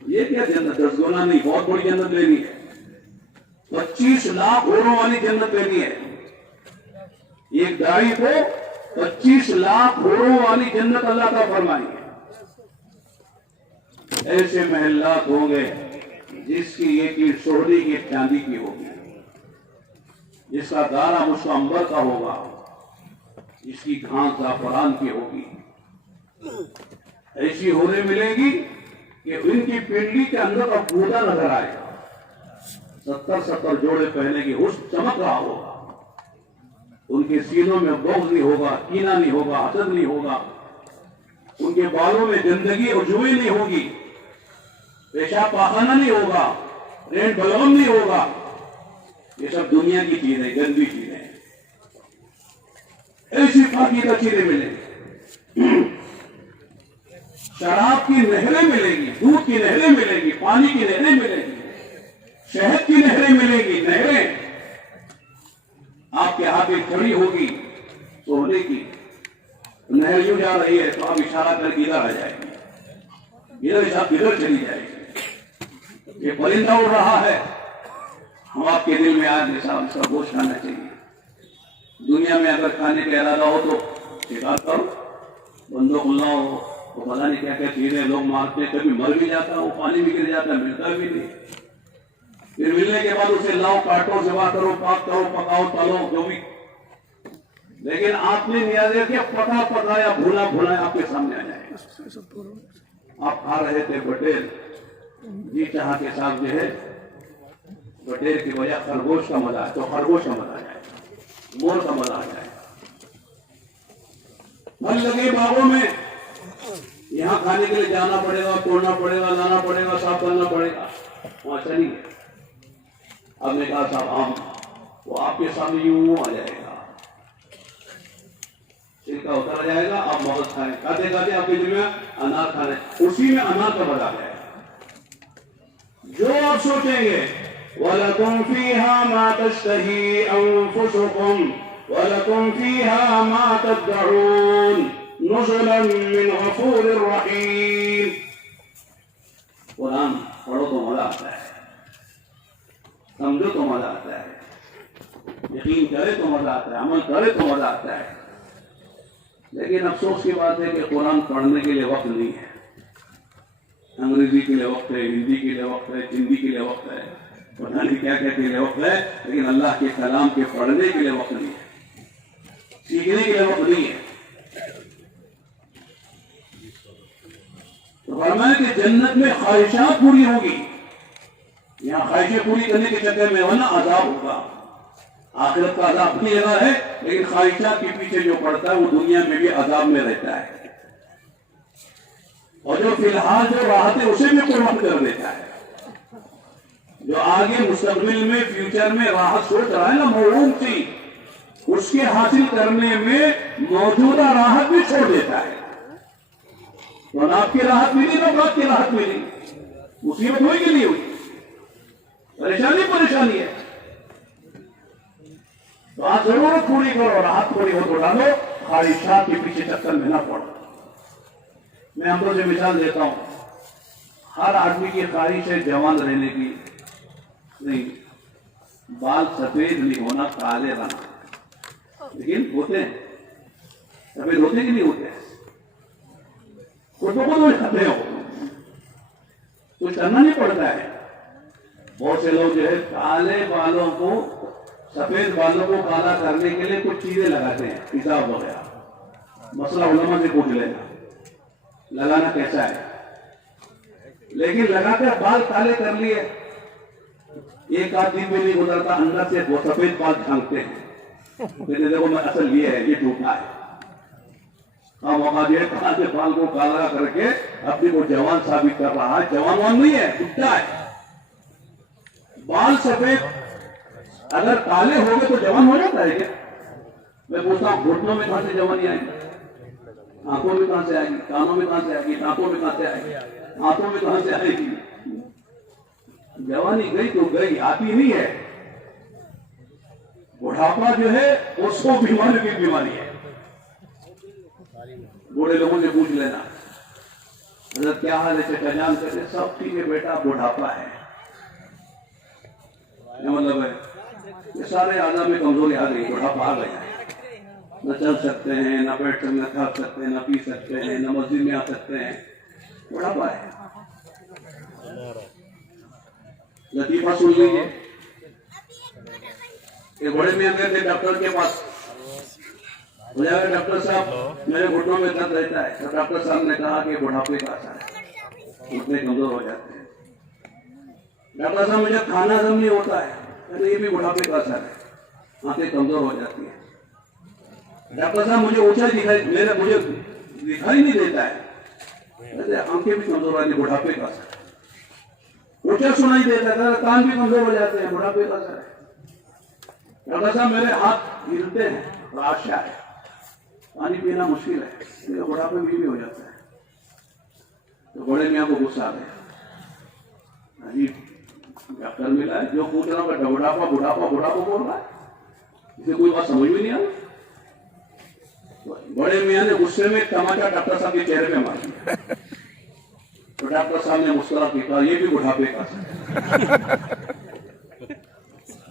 یہ کیا جنت 10 گنا نہیں, بہت بڑی جنت لینی ہے. 25 لاکھ گھوڑوں والی جنت لینی ہے. ایک داڑھی کو 25 لاکھ گھوڑوں والی جنت اللہ کا فرمائیں گے. ایسے محلات ہوں گے جس کی ایک اینٹ سونے کی چاندی کی ہوگی, جس کا دارا اس کا امبر کا ہوگا, جس کی گھاس زعفران کی ہوگی. ایسی ہورے ملیں گی کہ ان کی پنڈلی کے اندر کا پودا نظر آئے گا. 70 جوڑے پہنے کی حسن چمک رہا ہوگا. ان کے سینوں میں بغض نہیں ہوگا, کینہ نہیں ہوگا, حسد نہیں ہوگا. ان کے بالوں میں گندگی اور جوئی نہیں ہوگی, پیشاب پاخانہ نہیں ہوگا, رینٹ بلغم نہیں ہوگا. یہ سب دنیا کی چیزیں, گندی چیزیں. ایسی پاکیزہ چیزیں ملیں گی. شراب کی نہریں ملیں گی, دودھ کی نہریں ملیں گی, پانی کی نہریں ملیں گی, شہد کی نہریں ملیں گی. نہریں آپ کے ہاتھ میں کھڑی ہوگی سونے کی, نہر یوں جا رہی ہے تو آپ اشارہ کر کے ادھر آ جائیں گے, ادھر چلی جائے گی. یہ پرندہ اڑ رہا ہے, ہم آپ کے دل میں آج صاحب اس کا گوشت کھانا چاہیے. دنیا میں اگر کھانے کا ارادہ ہو تو شکار کرو, بندوق لاؤ, وہ پتا نہیں کیا کیا چیزیں لوگ مارتے ہیں, کبھی مر بھی جاتا ہے, وہ پانی بھی گر جاتا ہے, ملتا بھی نہیں. پھر ملنے کے بعد اسے لاؤ, کاٹو, ذبح کرو, پاک کرو, پکاؤ, تلو, جو بھی. لیکن آپ نے نیازے کیا پکا پکایا بھولا بھولا آپ کے سامنے آ جائے. آپ کھا رہے تھے بٹیر, جی چاہا کے ساتھ جو ہے بٹیر کی وجہ خرگوش کا مزہ ہے, تو خرگوش کا مزہ آ جائے, مور کا مزہ آ جائے. پھل لگے باغوں میں, یہاں کھانے کے لیے جانا پڑے گا, توڑنا پڑے گا, لانا پڑے گا, صاف کرنا پڑے گا. وہاں ایسا نہیں ہے. آپ نے کہا صاحب آم, وہ آپ کے سامنے یوں آ جائے گا, چھلکا اتر جائے گا, آپ بہت کھائیں, کھاتے کھاتے آپ کے دل میں انار کھانے, اسی میں انار کا مزہ آ جائے گا. جو آپ سوچیں گے وَلَكُمْ فِيهَا مَا تَشْتَهِي أَنفُسُكُمْ وَلَكُمْ فِيهَا مَا تَدَّعُونَ نُزُلًا مِّنْ غَفُورٍ رَّحِيمٍ. قرآن پڑھو تو مزہ آتا ہے, سمجھو تو مزہ آتا ہے, یقین کرے تو مزہ آتا ہے, عمل کرے تو مزہ آتا ہے. لیکن افسوس کی بات ہے کہ قرآن پڑھنے کے لیے وقت نہیں ہے. انگریزی کے لیے وقت ہے, ہندی کے لیے وقت ہے, ہندی کے لیے وقت ہے, پتہ نہیں کیا کیا کے لیے وقت ہے, لیکن اللہ کے کلام کے پڑھنے کے لیے وقت نہیں ہے, سیکھنے کے لیے وقت نہیں ہے. تو فرمایا کہ جنت میں خواہشات پوری ہوگی, یہاں خواہشیں پوری کرنے کے چکر میں ورنہ عذاب ہوگا. آخرت کا عذاب اپنی جگہ ہے, لیکن خواہشات کے پیچھے جو پڑتا ہے وہ دنیا میں بھی عذاب میں رہتا ہے, اور جو فی الحال جو راحت ہے اسے بھی قربان کر دیتا ہے. جو آگے مستقبل میں فیوچر میں راحت سوچ رہا ہے نا موعود تھی, اس کے حاصل کرنے میں موجودہ راحت بھی چھوڑ دیتا ہے. تو آپ کی راحت ملی نہ آپ کی راحت ملی, مصیبت ہوئی کہ نہیں ہوئی, پریشانی ہے. تو آپ ضرورت پوری کرو, راحت پوری ہو تو ڈالو, خواہشات کے پیچھے چکر میں نہ پڑو. میں ہم لوگ سے مثال دیتا ہوں, ہر آدمی کی خواہش ہے جوان رہنے کی, نہیں, بال سفید نہیں ہونا, کالے رہنا. لیکن ہوتے ہیں سفید, ہوتے کہ نہیں ہوتے, خود بخود کھاتے ہو, کچھ کرنا نہیں پڑتا ہے. بہت سے لوگ جو ہے کالے بالوں کو, سفید بالوں کو کالا کرنے کے لیے کچھ چیزیں لگاتے ہیں, حساب وغیرہ. مسئلہ علماء سے پوچھ لینا لگانا کیسا ہے. لیکن لگا کر بال کالے کر لیے, ایک آدھ دن میں نہیں گزرتا, اندر سے وہ سفید بال جھانکتے ہیں, کہتے دیکھو میں اصل یہ ہے, یہ ٹوٹا ہے. ہاں موقع دیا کہاں سے بال کو کالا کر کے اپنی کو جوان ثابت کر رہا ہے. جوان وان نہیں ہے, ٹوٹا ہے. بال سفید اگر کالے ہو گئے تو جوان ہو جاتا ہے کیا؟ میں پوچھتا ہوں گھٹنوں میں کہاں سے جوانی آئے گی, آنکھوں میں کہاں سے آئے گی, کانوں میں کہاں سے آئے گی, دانتوں میں کہاں سے آئے گی, ہاتھوں میں کہاں سے آئے گی؟ جوانی گئی تو گئی, آتی نہیں ہے. بڑھاپا جو ہے اس کو بیماری کی بیماری ہے. بوڑھے لوگوں سے پوچھ لینا حضرت کیا حال ہے, چچا جان, کہتے سب ٹھیک ہے بیٹا, بڑھاپا ہے. مطلب ہے یہ سارے اعضاء میں کمزوری آ گئی, بڑھاپا آ گیا. نہ چل سکتے ہیں, نہ بیٹھ سکتے, نہ کھا سکتے ہیں, نہ پی سکتے ہیں, نہ مسجد میں آ سکتے ہیں. بڑھاپا ہے. لطیفہ سن لیجیے. ایک بڑے میاں گئے تھے ڈاکٹر کے پاس, ڈاکٹر صاحب میرے گھٹنوں میں درد رہتا ہے. تو ڈاکٹر صاحب نے کہا کہ بڑھاپے کا اثر ہے, گھٹنے کمزور ہو جاتے ہیں. ڈاکٹر صاحب مجھے کھانا ہضم نہیں ہوتا ہے, یہ بھی بڑھاپے کا اثر ہے, آنکھیں کمزور ہو جاتی ہیں. ڈاکٹر صاحب مجھے اونچا مجھے دکھائی نہیں دیتا ہے, آنکھیں بھی کمزور ہو جاتی ہیں, بڑھاپے کا اثر ہے. اونچا سنائی دیتا ہے, کان بھی کمزور ہو جاتے ہیں, بڑھاپے کا اثر ہے. ڈاکٹر صاحب میرے ہاتھ ہلتے ہیں, راشا ہے, پانی پینا مشکل ہے, بڑھاپے میں بھی ہو جاتا ہے. تو بڑے میاں کو غصہ آ گیا, عجیب ڈاکٹر ملا ہے جو پوچھ رہا ہوں بڑھاپا بڑھاپا بڑھاپا بول رہا ہے, اسے کوئی بات سمجھ میں نہیں آ رہی. بڑے میاں نے غصے میں ٹماٹر ڈاکٹر صاحب کے چہرے پہ مار دیا. تو ڈاکٹر صاحب نے مسکرا کے کہا یہ بھی بڑھاپے کا اثر ہے.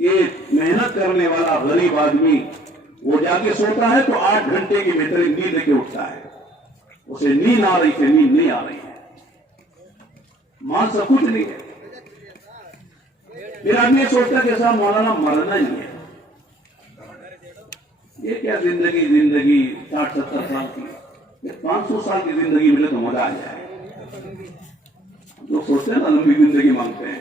یہ محنت کرنے والا غریب آدمی وہ جا کے سوتا ہے تو 8 گھنٹے کی بہترین نیند لے کے اٹھتا ہے. اسے نیند آ رہی تھی, نیند نہیں آ رہی ہے, مال سب کچھ نہیں ہے. پھر آدمی سوچتا کہ صاحب مولانا مرنا ہی ہے, یہ کیا زندگی 60-70 سال کی, 500 سال کی زندگی ملے تو مزہ آ جائے. لوگ سوچتے ہیں نا لمبی زندگی مانگتے ہیں.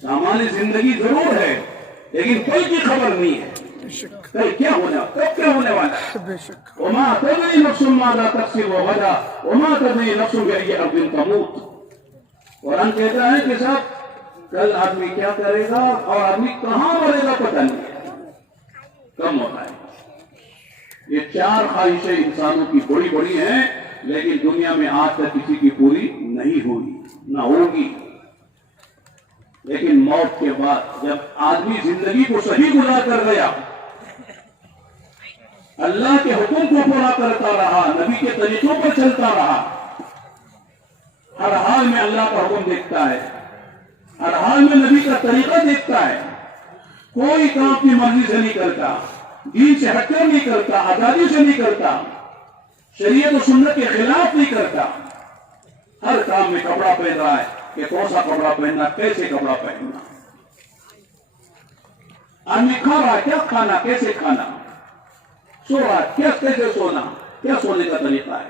سامانی زندگی ضرور ہے لیکن کل کی خبر نہیں ہے, کل کیا ہونا, کب کیا ہونے والا ہے. بے شک. وما تدری نفس ماذا تکسب غدا وما تدری نفس بأي أرض تموت. قرآن کہتا ہے کہ صاحب کل آدمی کیا کرے گا اور آدمی کہاں مرے گا پتہ نہیں ہے, کم ہوتا ہے. یہ 4 خواہشیں انسانوں کی بڑی بڑی ہیں لیکن دنیا میں آج تک کسی کی پوری نہیں ہوئی, نہ ہوگی. لیکن موت کے بعد جب آدمی زندگی کو صحیح گزار کر گیا, اللہ کے حکم کو پورا کرتا رہا, نبی کے طریقوں پر چلتا رہا, ہر حال میں اللہ کا حکم دیکھتا ہے, ہر حال میں نبی کا طریقہ دیکھتا ہے, کوئی کام اپنی مرضی سے نہیں کرتا, دین سے ہٹ کر نہیں کرتا, آزادی سے نہیں کرتا, شریعت و سنت کے خلاف نہیں کرتا. ہر کام میں کپڑا پہن رہا ہے کہ کون سا کپڑا پہننا, کیسے کپڑا پہننا. آدمی کھا رہا ہے کیا کھانا, کیسے کھانا, سو رہا ہے کیا کیسے سونا, کیا سونے کا طریقہ ہے.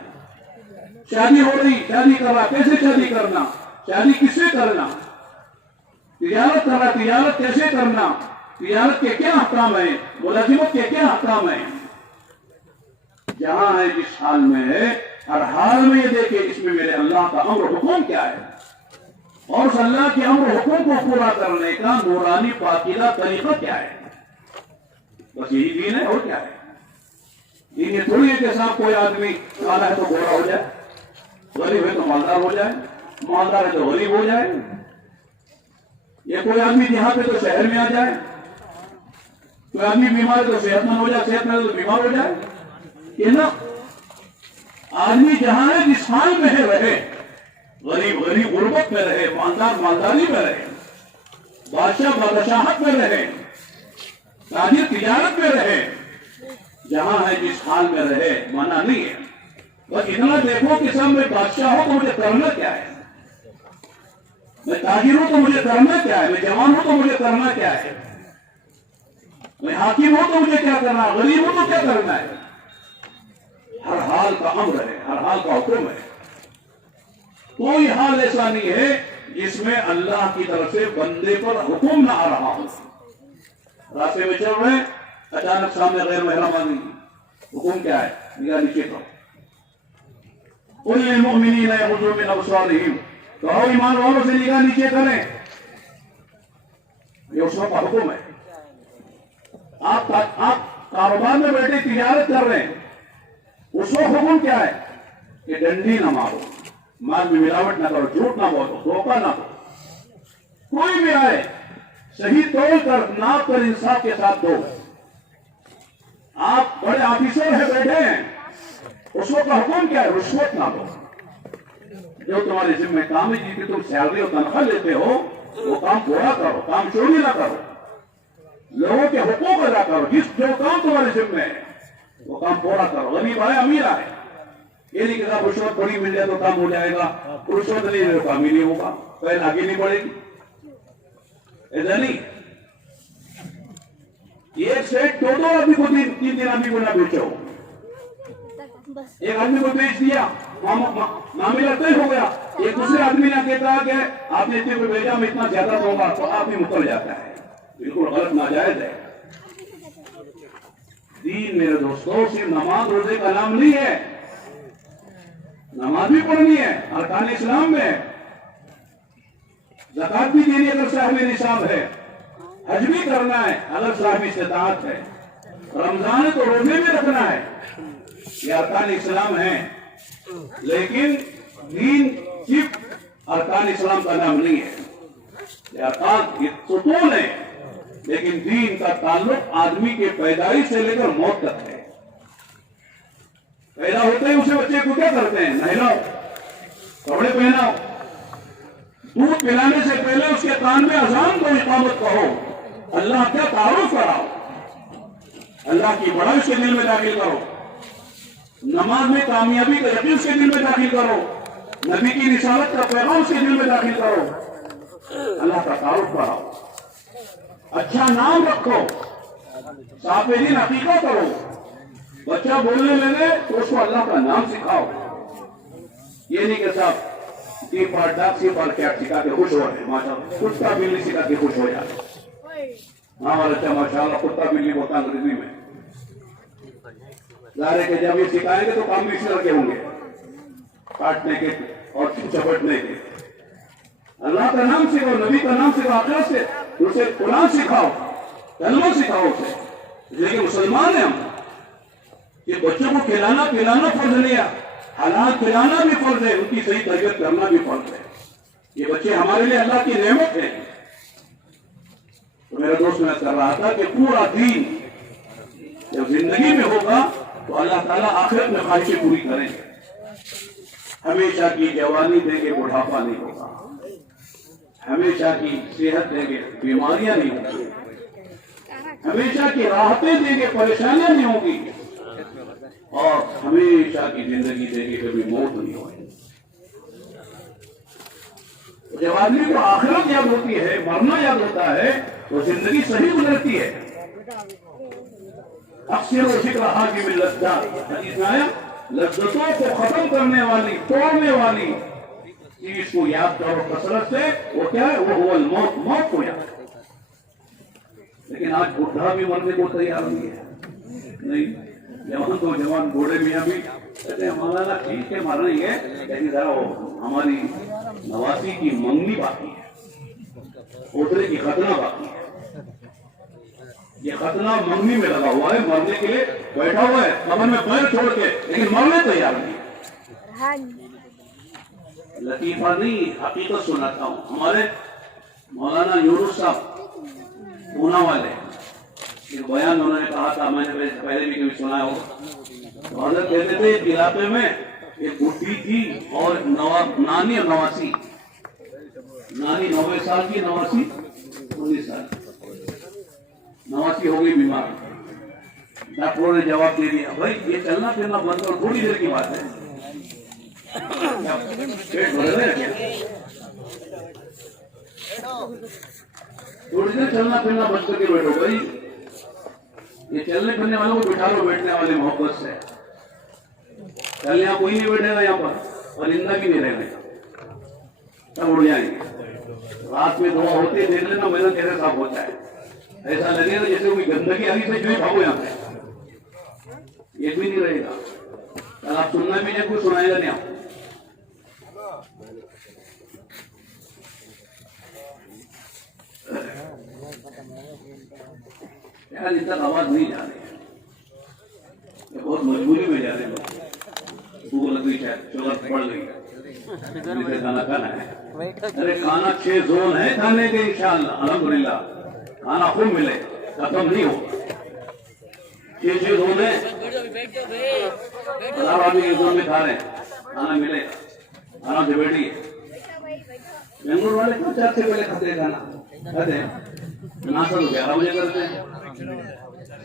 شادی ہو رہی, شادی کر رہا, کیسے شادی کرنا, شادی کس سے کرنا. تجارت کر رہا, تجارت کیسے کرنا, تجارت کے کیا احکام ہیں, ملازمت کے کیا احکام ہیں. جہاں ہے جس حال میں ہے ہر حال میں یہ دیکھے اس میں میرے اللہ کا امر حکم کیا ہے, اور اس اللہ کے امر حکم کو پورا کرنے کا نورانی پاکیزہ طریقہ کیا ہے. بس یہی دین ہے, اور کیا ہے. دین یہ تھوڑی ہے کہ صاحب کوئی آدمی کالا ہے تو گورا ہو جائے, غریب ہے تو مالدار ہو جائے, مالدار ہے تو غریب ہو جائے, یہ کوئی آدمی دیہات ہے تو شہر میں آ جائے, کوئی آدمی بیمار ہے تو صحت مند ہو جائے, صحت مند ہے تو بیمار ہو جائے. یہ نا آدمی جہاں ہے جس حال میں ہے رہے, غریب غربت میں رہے, مالدار مالداری میں رہے, بادشاہ بادشاہت میں رہے, تاجر تجارت میں رہے, جہاں ہے جس حال میں رہے منع نہیں ہے. بس اتنا دیکھو کہ سب میں بادشاہ ہوں تو مجھے کرنا کیا ہے, میں تاجر ہوں تو مجھے کرنا کیا ہے, میں جوان ہوں تو مجھے کرنا کیا ہے, میں حاکم ہوں تو مجھے کیا کرنا ہے, غریب ہوں تو کیا کرنا ہے. ہر حال کا امر ہے, ہر حال کا حکم ہے. کوئی حال ایسا نہیں ہے جس میں اللہ کی طرف سے بندے پر حکم نہ آ رہا ہو. راستے میں چل رہے اچانک سامنے غیر محرم آدمی, حکم کیا ہے, نگاہ نیچے کرو. قل للمؤمنین یغضوا من ابصارہم, کہو ایمان والوں سے نگاہ نیچے کریں, یہ اس کا حکم ہے. آپ کاروبار میں بیٹھے تجارت کر رہے ہیں, اس وقت حکم کیا ہے کہ ڈنڈی نہ مارو, مال میں ملاوٹ نہ کرو, جھوٹ نہ بولو, دھوکہ نہ دو. کوئی بھی آئے صحیح تول کر ناپ کر انصاف کے ساتھ دو. آپ بڑے آفیسر ہیں بیٹھے ہیں, اس وقت کا حکم کیا ہے, رشوت نہ دو. جو تمہارے ذمہ کام ہے جن کی تم سیلری اور تنخواہ لیتے ہو وہ کام پورا کرو, کام چوری نہ کرو, لوگوں کے حقوق ادا کرو. جو کام تمہارے ذمہ ہے وہ کام پورا کرو. غریب آئے امیر آئے, یہ نہیں کہ صاحب رشوت بڑی مل جائے تو کام ہو جائے گا, رشوت نہیں تو کام ہی نہیں ہوگا, پہلے آگے نہیں بڑھے گی. ایسا نہیں. ایک سیٹ دو آدمی کو 3 آدمی کو نہ بیچو. ایک آدمی کو بیچ دیا, معاملہ طے ہو گیا, ایک دوسرے آدمی نے کہتا کہ آپ نے اتنے کو بھیجا, میں اتنا زیادہ دوں گا, تو آدمی مکر جاتا ہے. بالکل غلط ناجائز ہے. دین میرے دوستوں صرف نماز روزے کا نام نہیں ہے, نماز بھی پڑھنی ہے, ارکان اسلام میں, زکات بھی دینی اگر صاحب نصاب ہے, حج بھی کرنا ہے اگر صاحب استطاعت ہے, رمضان ہے تو روزے بھی رکھنا ہے. یہ ارکان اسلام ہیں, لیکن دین صرف ارکان اسلام کا نام نہیں ہے. یہ ارکان ستون ہے, لیکن دین کا تعلق آدمی کے پیدائش سے لے کر موت تک ہے. پیدا ہوتے ہی اسے بچے کو کیا کرتے ہیں, نہلاؤ, کپڑے پہناؤ, دودھ پلانے سے پہلے اس کے کان میں اذان کو اقامت کہو، اللہ کا تعارف کراؤ، اللہ کی بڑائی اس کے دل میں داخل کرو، نماز میں کامیابی کا یقین اس کے دل میں داخل کرو، نبی کی رسالت کا پیغام اس کے دل میں داخل کرو، اللہ کا تعارف کراؤ، اچھا نام رکھو، صاف دین عقیقہ کرو، بچہ بولنے لگے تو اس کو اللہ کا نام سکھاؤ، یہ نہیں کہ صاحب سی فار ڈاک سی فار کیٹ سکھا کے خوش ہو رہے ماشاء اللہ، کتا بلی سکھا کے خوش ہو جاتے، ہاں اچھا ماشاء اللہ کتا بلی ہوتا انگریزی میں، ظاہر ہے کہ جب یہ سکھائیں گے تو کام بھی اسی طرح کے ہوں گے، کاٹنے کے اور چپٹنے کے، اللہ کا نام سکھاؤ، نبی کا نام سکھاؤ، آخرت سے اسے قرآن سکھاؤ، کلمہ سکھاؤ اسے، لیکن مسلمان ہیں ہم، یہ بچوں کو کھلانا پلانا فرض نہیں ہے، حلال کھلانا بھی فرض ہے، ان کی صحیح تربیت کرنا بھی فرض ہے، یہ بچے ہمارے لیے اللہ کی نعمت ہے۔ تو میرا دوست میں کر رہا تھا کہ پورا دین جب زندگی میں ہوگا تو اللہ تعالیٰ آخرت میں خواہشیں پوری کریں گے، ہمیشہ کی جوانی دیں گے، بڑھاپا نہیں ہوگا، ہمیشہ کی صحت دیں گے، بیماریاں نہیں ہوں گی، ہمیشہ کی راحتیں دیں گے، پریشانیاں نہیں ہوں گی، اور ہمیشہ کی زندگی دیں گے، کبھی موت نہیں ہوگی۔ جب آدمی کو آخرت یاد ہوتی ہے، مرنا یاد ہوتا ہے تو زندگی صحیح گزرتی ہے۔ اکثر و ذکر حاکم اللذات، حدیث میں آیا لذتوں کو ختم کرنے والی، توڑنے والی چیز کو یاد کرو کثرت سے، وہ کیا ہے؟ وہ الموت، موت کو یاد کرو۔ لیکن آج بڈھا بھی مرنے کو تیار نہیں ہے، نہیں، جوان تو جوان، بوڑھے میاں بھی کہتے ہیں مولانا ٹھیک ہے مر رہی ہے، لیکن ذرا ہماری نواسی کی منگنی باقی ہے، پوترے کی ختنہ باقی ہے، یہ ختنہ منگنی میں لگا ہوا ہے، مرنے کے لیے بیٹھا ہوا ہے قبر میں پیر چھوڑ کے، لیکن مرنے تیار نہیں ہے۔ لطیفہ نہیں، حقیقت سناتا ہوں۔ ہمارے مولانا یونس صاحب پونا والے ایک بیان انہوں نے کہا تھا، میں نے پہلے بھی کبھی سنا ہو، حضرت کہتے تھے ایک علاقے میں ایک بڈھی تھی اور نانی اور نواسی، نانی 90 سال کی، نواسی 19 سال، نواسی ہو گئی بیمار، ڈاکٹروں نے جواب دے دیا بھائی یہ چلنا پھرنا بند کرو، تھوڑی دیر کی بات ہے، پیٹ بھر رہے کیا، تھوڑی دیر چلنا پھرنا بند کر کے بیٹھو بھائی، یہ چلنے پھرنے والوں کو بٹھا لو بیٹھنے والے محبت سے، کل یہاں کوئی نہیں بیٹھے گا یہاں پر، اور زندہ بھی نہیں رہے گا، سب اڑ جائیں گے۔ رات میں دعا ہوتی ہے، دیکھ لینا میرا کیسے صاف ہوتا ہے، ایسا لگے گا جیسے کوئی گندگی آگے سے جو ہی بھاگو یہاں پہ، یہ بھی نہیں رہے گا، کل آپ سننا بھی نہیں، کوئی سنائے گا نہیں آپ، یار اس تک آواز نہیں جا رہی ہے، بہت مجبوری میں جا رہے ہیں، بھوک لگ گئی شاید، شوگر پڑ گئی، کھانا کھانا ہے، ارے کھانا 6 زون ہے کھانے کے انشاءاللہ، الحمدللہ کھانا خوب ملے، ختم نہیں ہو، 6 زون ہے، 10 آدمی کے زون میں کھا رہے ہیں، کھانا ملے، آرام سے بیٹھیے۔ بنگلور والے کچھ چار سے پہلے کھاتے ہیں، کھانا کھاتے ہیں، ناشتہ تو 11 بجے کرتے ہیں،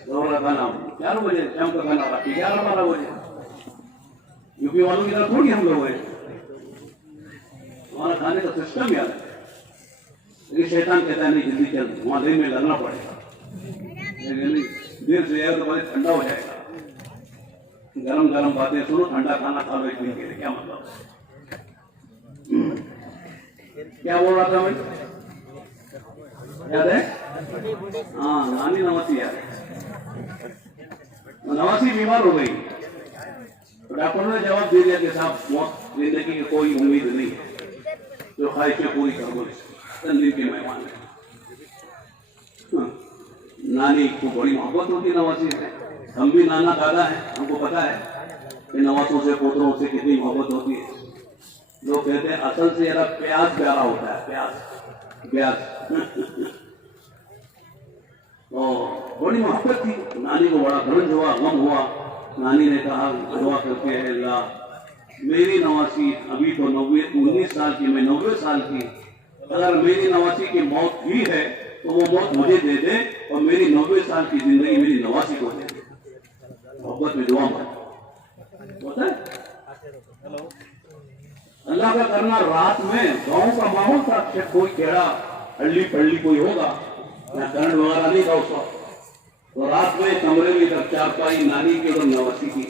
دوپہر کا کھانا 4 بجے، شام کا کھانا رات کے 11-12 بجے۔ یو پی والوں کی طرح تھوڑی ہم لوگ ہیں، ہمارا کھانے کا سسٹم یاد ہے، لیکن شیطان کہتا ہے نہیں جلدی چل، وہاں دن میں لڑنا پڑے گا، دیر سے آئے تو بڑے ٹھنڈا ہو جائے گا، گرم گرم باتیں سنو، ٹھنڈا کھانا کھا لو ایک دن کے لیے، کیا مطلب؟ کیا بول رہا تھا میں؟ یاد ہے؟ ہاں نانی نواسی یاد ہے، نواسی بیمار ہو گئی، ڈاکٹروں نے جواب دے دیا کہ صاحب موت زندگی کی کوئی امید نہیں ہے، جو خواہشیں پوری کر دو، تنظیم کے مہمان ہیں۔ نانی کو بڑی محبت ہوتی نواسی سے، ہم بھی نانا دادا ہیں، ہم کو پتا ہے کہ نواسوں سے پوتروں سے کتنی محبت ہوتی ہے۔ لوگ کہتے ہیں اصل سے ذرا پیاز پیارا ہوتا ہے، پیاز تو بڑی محبت تھی، نانی کو بڑا گرج ہوا، غم ہوا، نانی نے کہا دعا کرتے ہیں اللہ میری نواسی ابھی تو 19 سال کی، میں 90 سال کی، اگر میری نواسی کی موت بھی ہے تو وہ موت مجھے دے دے اور میری 90 سال کی زندگی میری نواسی کو دے دے. محبت میں دعا مانگو ہوتا ہے. اللہ کا کرنا. رات میں گاؤں کا ماحول تھا, کوئی کیڑا ہڈی پڑلی کوئی ہوگا, کرنٹ وغیرہ نہیں تھا اس وقت. تو رات میں کمرے میں ادھر چارپائی نانی کی اور نواسی کی,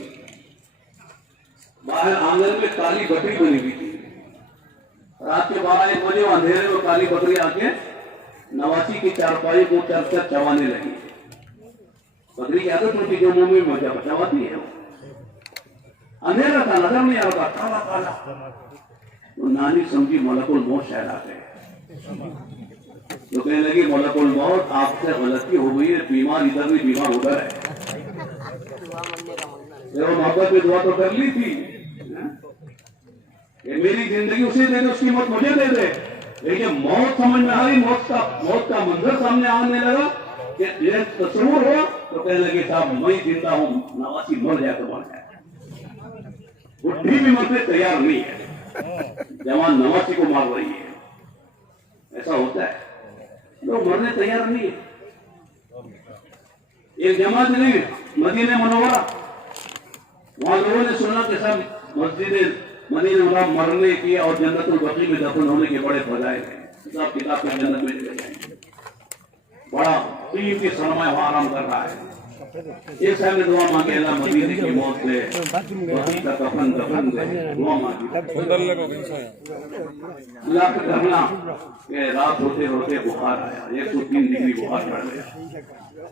باہر آنگن میں کالی بکری بنی ہوئی تھی. رات کے 12-1 بجے اندھیرے میں کالی بکری آ کے نواسی کی چارپائی کو چر چوانے لگی. بکری کی عادت ہوتی جو منہ میں مزہ چواتی ہے. اندھیرا تھا, نظر نہیں آ رہا, کالا کالا. تو نانی سمجھی ملک الموت شاید آ گئے. تو کہنے لگی ملک الموت آپ سے غلطی ہو گئی ہے, بیمار ادھر نہیں بیمار ادھر ہے. محبت میں دعا تو کر لی تھی کہ میری زندگی اسے دے دے, اس کی موت مجھے دے دے. لیکن موت سمجھ میں آئی, موت کا منظر سامنے آنے لگا کہ تصور ہوا تو کہنے لگے صاحب میں زندہ ہوں, نواسی مر جائے تو مر جائے. بڈھی بھی مرنے تیار نہیں ہے, جوان نواسی کو مار رہی ہے. ایسا ہوتا ہے, لوگ مرنے تیار نہیں ہے. ایک جماعت نے مدینہ منورہ, وہاں لوگوں نے سنا کہ سب مسجد مدینہ منورہ مرنے کی اور جنت البقیع میں دفن ہونے کے بڑے فضائل ہیں. حساب کتاب کے جنت میں چلے جائیں گے. بڑا قیمتی سرمایہ وہاں آرام کر رہا ہے. ایک صاحب نے دعا مانگی, اللہ مدینے کی موت سے وہی کا کفن دفن دے. دعا مانگی اللہ کا کرنا کہ رات ہوتے ہوتے بخار آیا, 103 ڈگری بخار چڑھ گیا.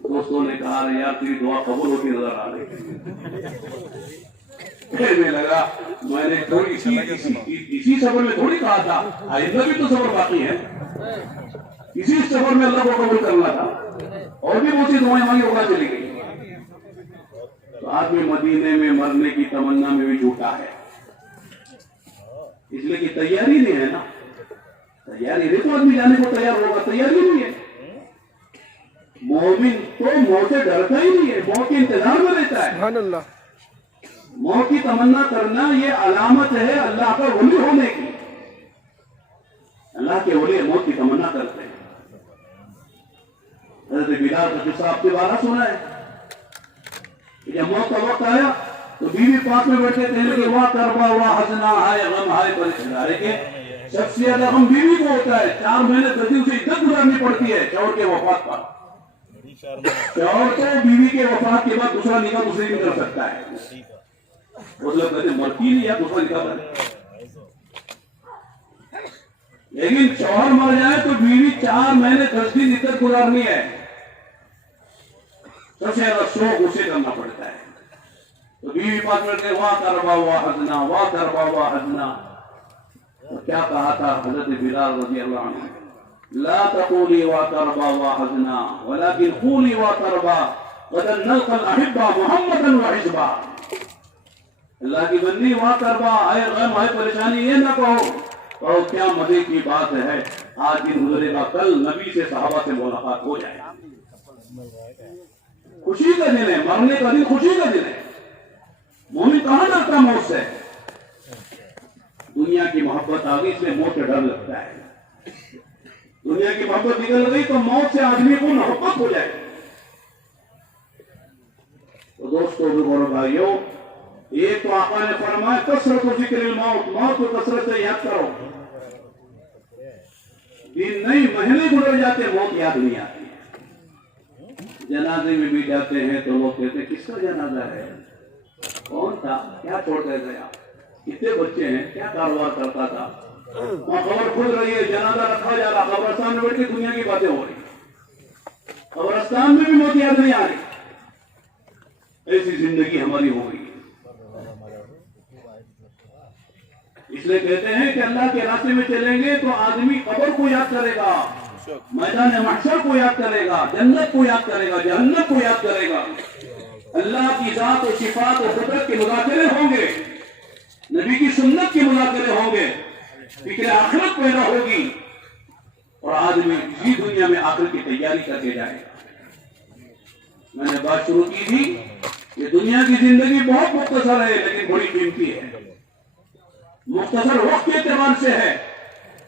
دوستوں نے کہا یار تیری دعا قبول ہوتی نظر آ رہی. کہنے لگا میں نے اسی سفر میں تھوڑی کہا تھا, آئندہ بھی تو سفر باقی ہے. اسی سفر میں اللہ کو قبول کرنا تھا, اور بھی بہت سی دعائیں مانگی ہوگا چلی گئی. تو آدمی مدینے میں مرنے کی تمنا میں بھی جھوٹا ہے, اس لیے کہ تیاری نہیں ہے نا. تیاری رہے تو آدمی جانے کو تیار ہوگا, تیاری نہیں ہے. مومن تو موت سے ڈرتا ہی نہیں ہے, موت کے انتظار میں رہتا ہے. سبحان اللہ. موت کی تمنا کرنا یہ علامت ہے اللہ کا ولی ہونے کی. اللہ کے ولی موت کی تمنا کرتے ہیں. حضرت بلال کا قصہ آپ کے بارہ سنا ہے. جب موت کا وقت آیا تو بیوی پاس میں بیٹھے تھے کہ واہ کربا واہ حزنا, ہائے غم ہائے پریشان. کہ شخصیت غم بیوی کو ہوتا ہے, 4 مہینے صدیوں سے عدت گزارنی پڑتی ہے شوہر کے وفات پر. شوہر کو بیوی کے وفات کے بعد دوسرا نکاح دوسری بھی کر سکتا ہے. مطلب کہتے مرتی نہیں یا دوسرا نکاح کرے. لیکن شوہر مر جائے تو بیوی 4 مہینے 10 دن عدت گزارنی ہے. سب سے زیادہ شوق اسے کرنا پڑتا ہے. تو بیوی پاس بیٹھے واہ کربا واہ حزنا, واہ کربا واہ حزنا. کیا کہا تھا حضرت بلال رضی اللہ عنہ, لا تقولی واہ کربا واہ حزنا ولكن قولی واہ کربا قد نلقى الاحبہ محمدا وحزبا. اللہ کی بندی واہ کربا, اے غم اے پریشانی یہ نہ کہو, اور کیا مزے کی بات ہے, آج دن گزرے گا کل نبی سے صحابہ سے ملاقات ہو جائے. خوشی کا دن ہے, مرنے کا دن خوشی کا دن ہے. مومن کہاں ڈرتا موت سے؟ دنیا کی محبت آ گئی اس لیے موت سے ڈر لگتا ہے. دنیا کی محبت نکل گئی تو موت سے آدمی کو محبت ہو جائے. تو دوستوں بزرگوں بھائیوں, ایک تو آقا نے فرمایا کثرت ذکر الموت, موت کو کثرت سے یاد کرو. دن نہیں مہینے گزر جاتے موت یاد نہیں آتی. جنازے میں بھی جاتے ہیں تو لوگ کہتے ہیں کس کا جنازہ ہے, کون تھا, کیا چھوڑ کر گیا, کتنے بچے ہیں, کیا کاروبار کرتا تھا. وہاں خبر کھل رہی ہے, جنازہ رکھا جا رہا, قبرستان میں بیٹھ کے دنیا کی باتیں ہو رہی. قبرستان میں بھی موت یاد نہیں آ رہی. ایسی زندگی ہماری ہو گئی. اس لیے کہتے ہیں کہ اللہ کے راستے میں چلیں گے تو آدمی قبر کو یاد کرے گا, میدان محشر کو یاد کرے گا, جنت کو یاد کرے گا, جہنم کو یاد کرے گا. اللہ کی ذات و صفات و قدرت کے مذاکرے ہوں گے, نبی کی سنت کے مذاکرے ہوں گے, فکر آخرت پیدا ہوگی, اور آدمی اسی دنیا میں آخرت کی تیاری کر کے جائے گا. میں نے بات شروع کی تھی کہ دنیا کی زندگی بہت مختصر ہے لیکن بڑی قیمتی ہے. مختصر وقت کے اعتبار سے ہے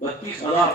32,000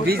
20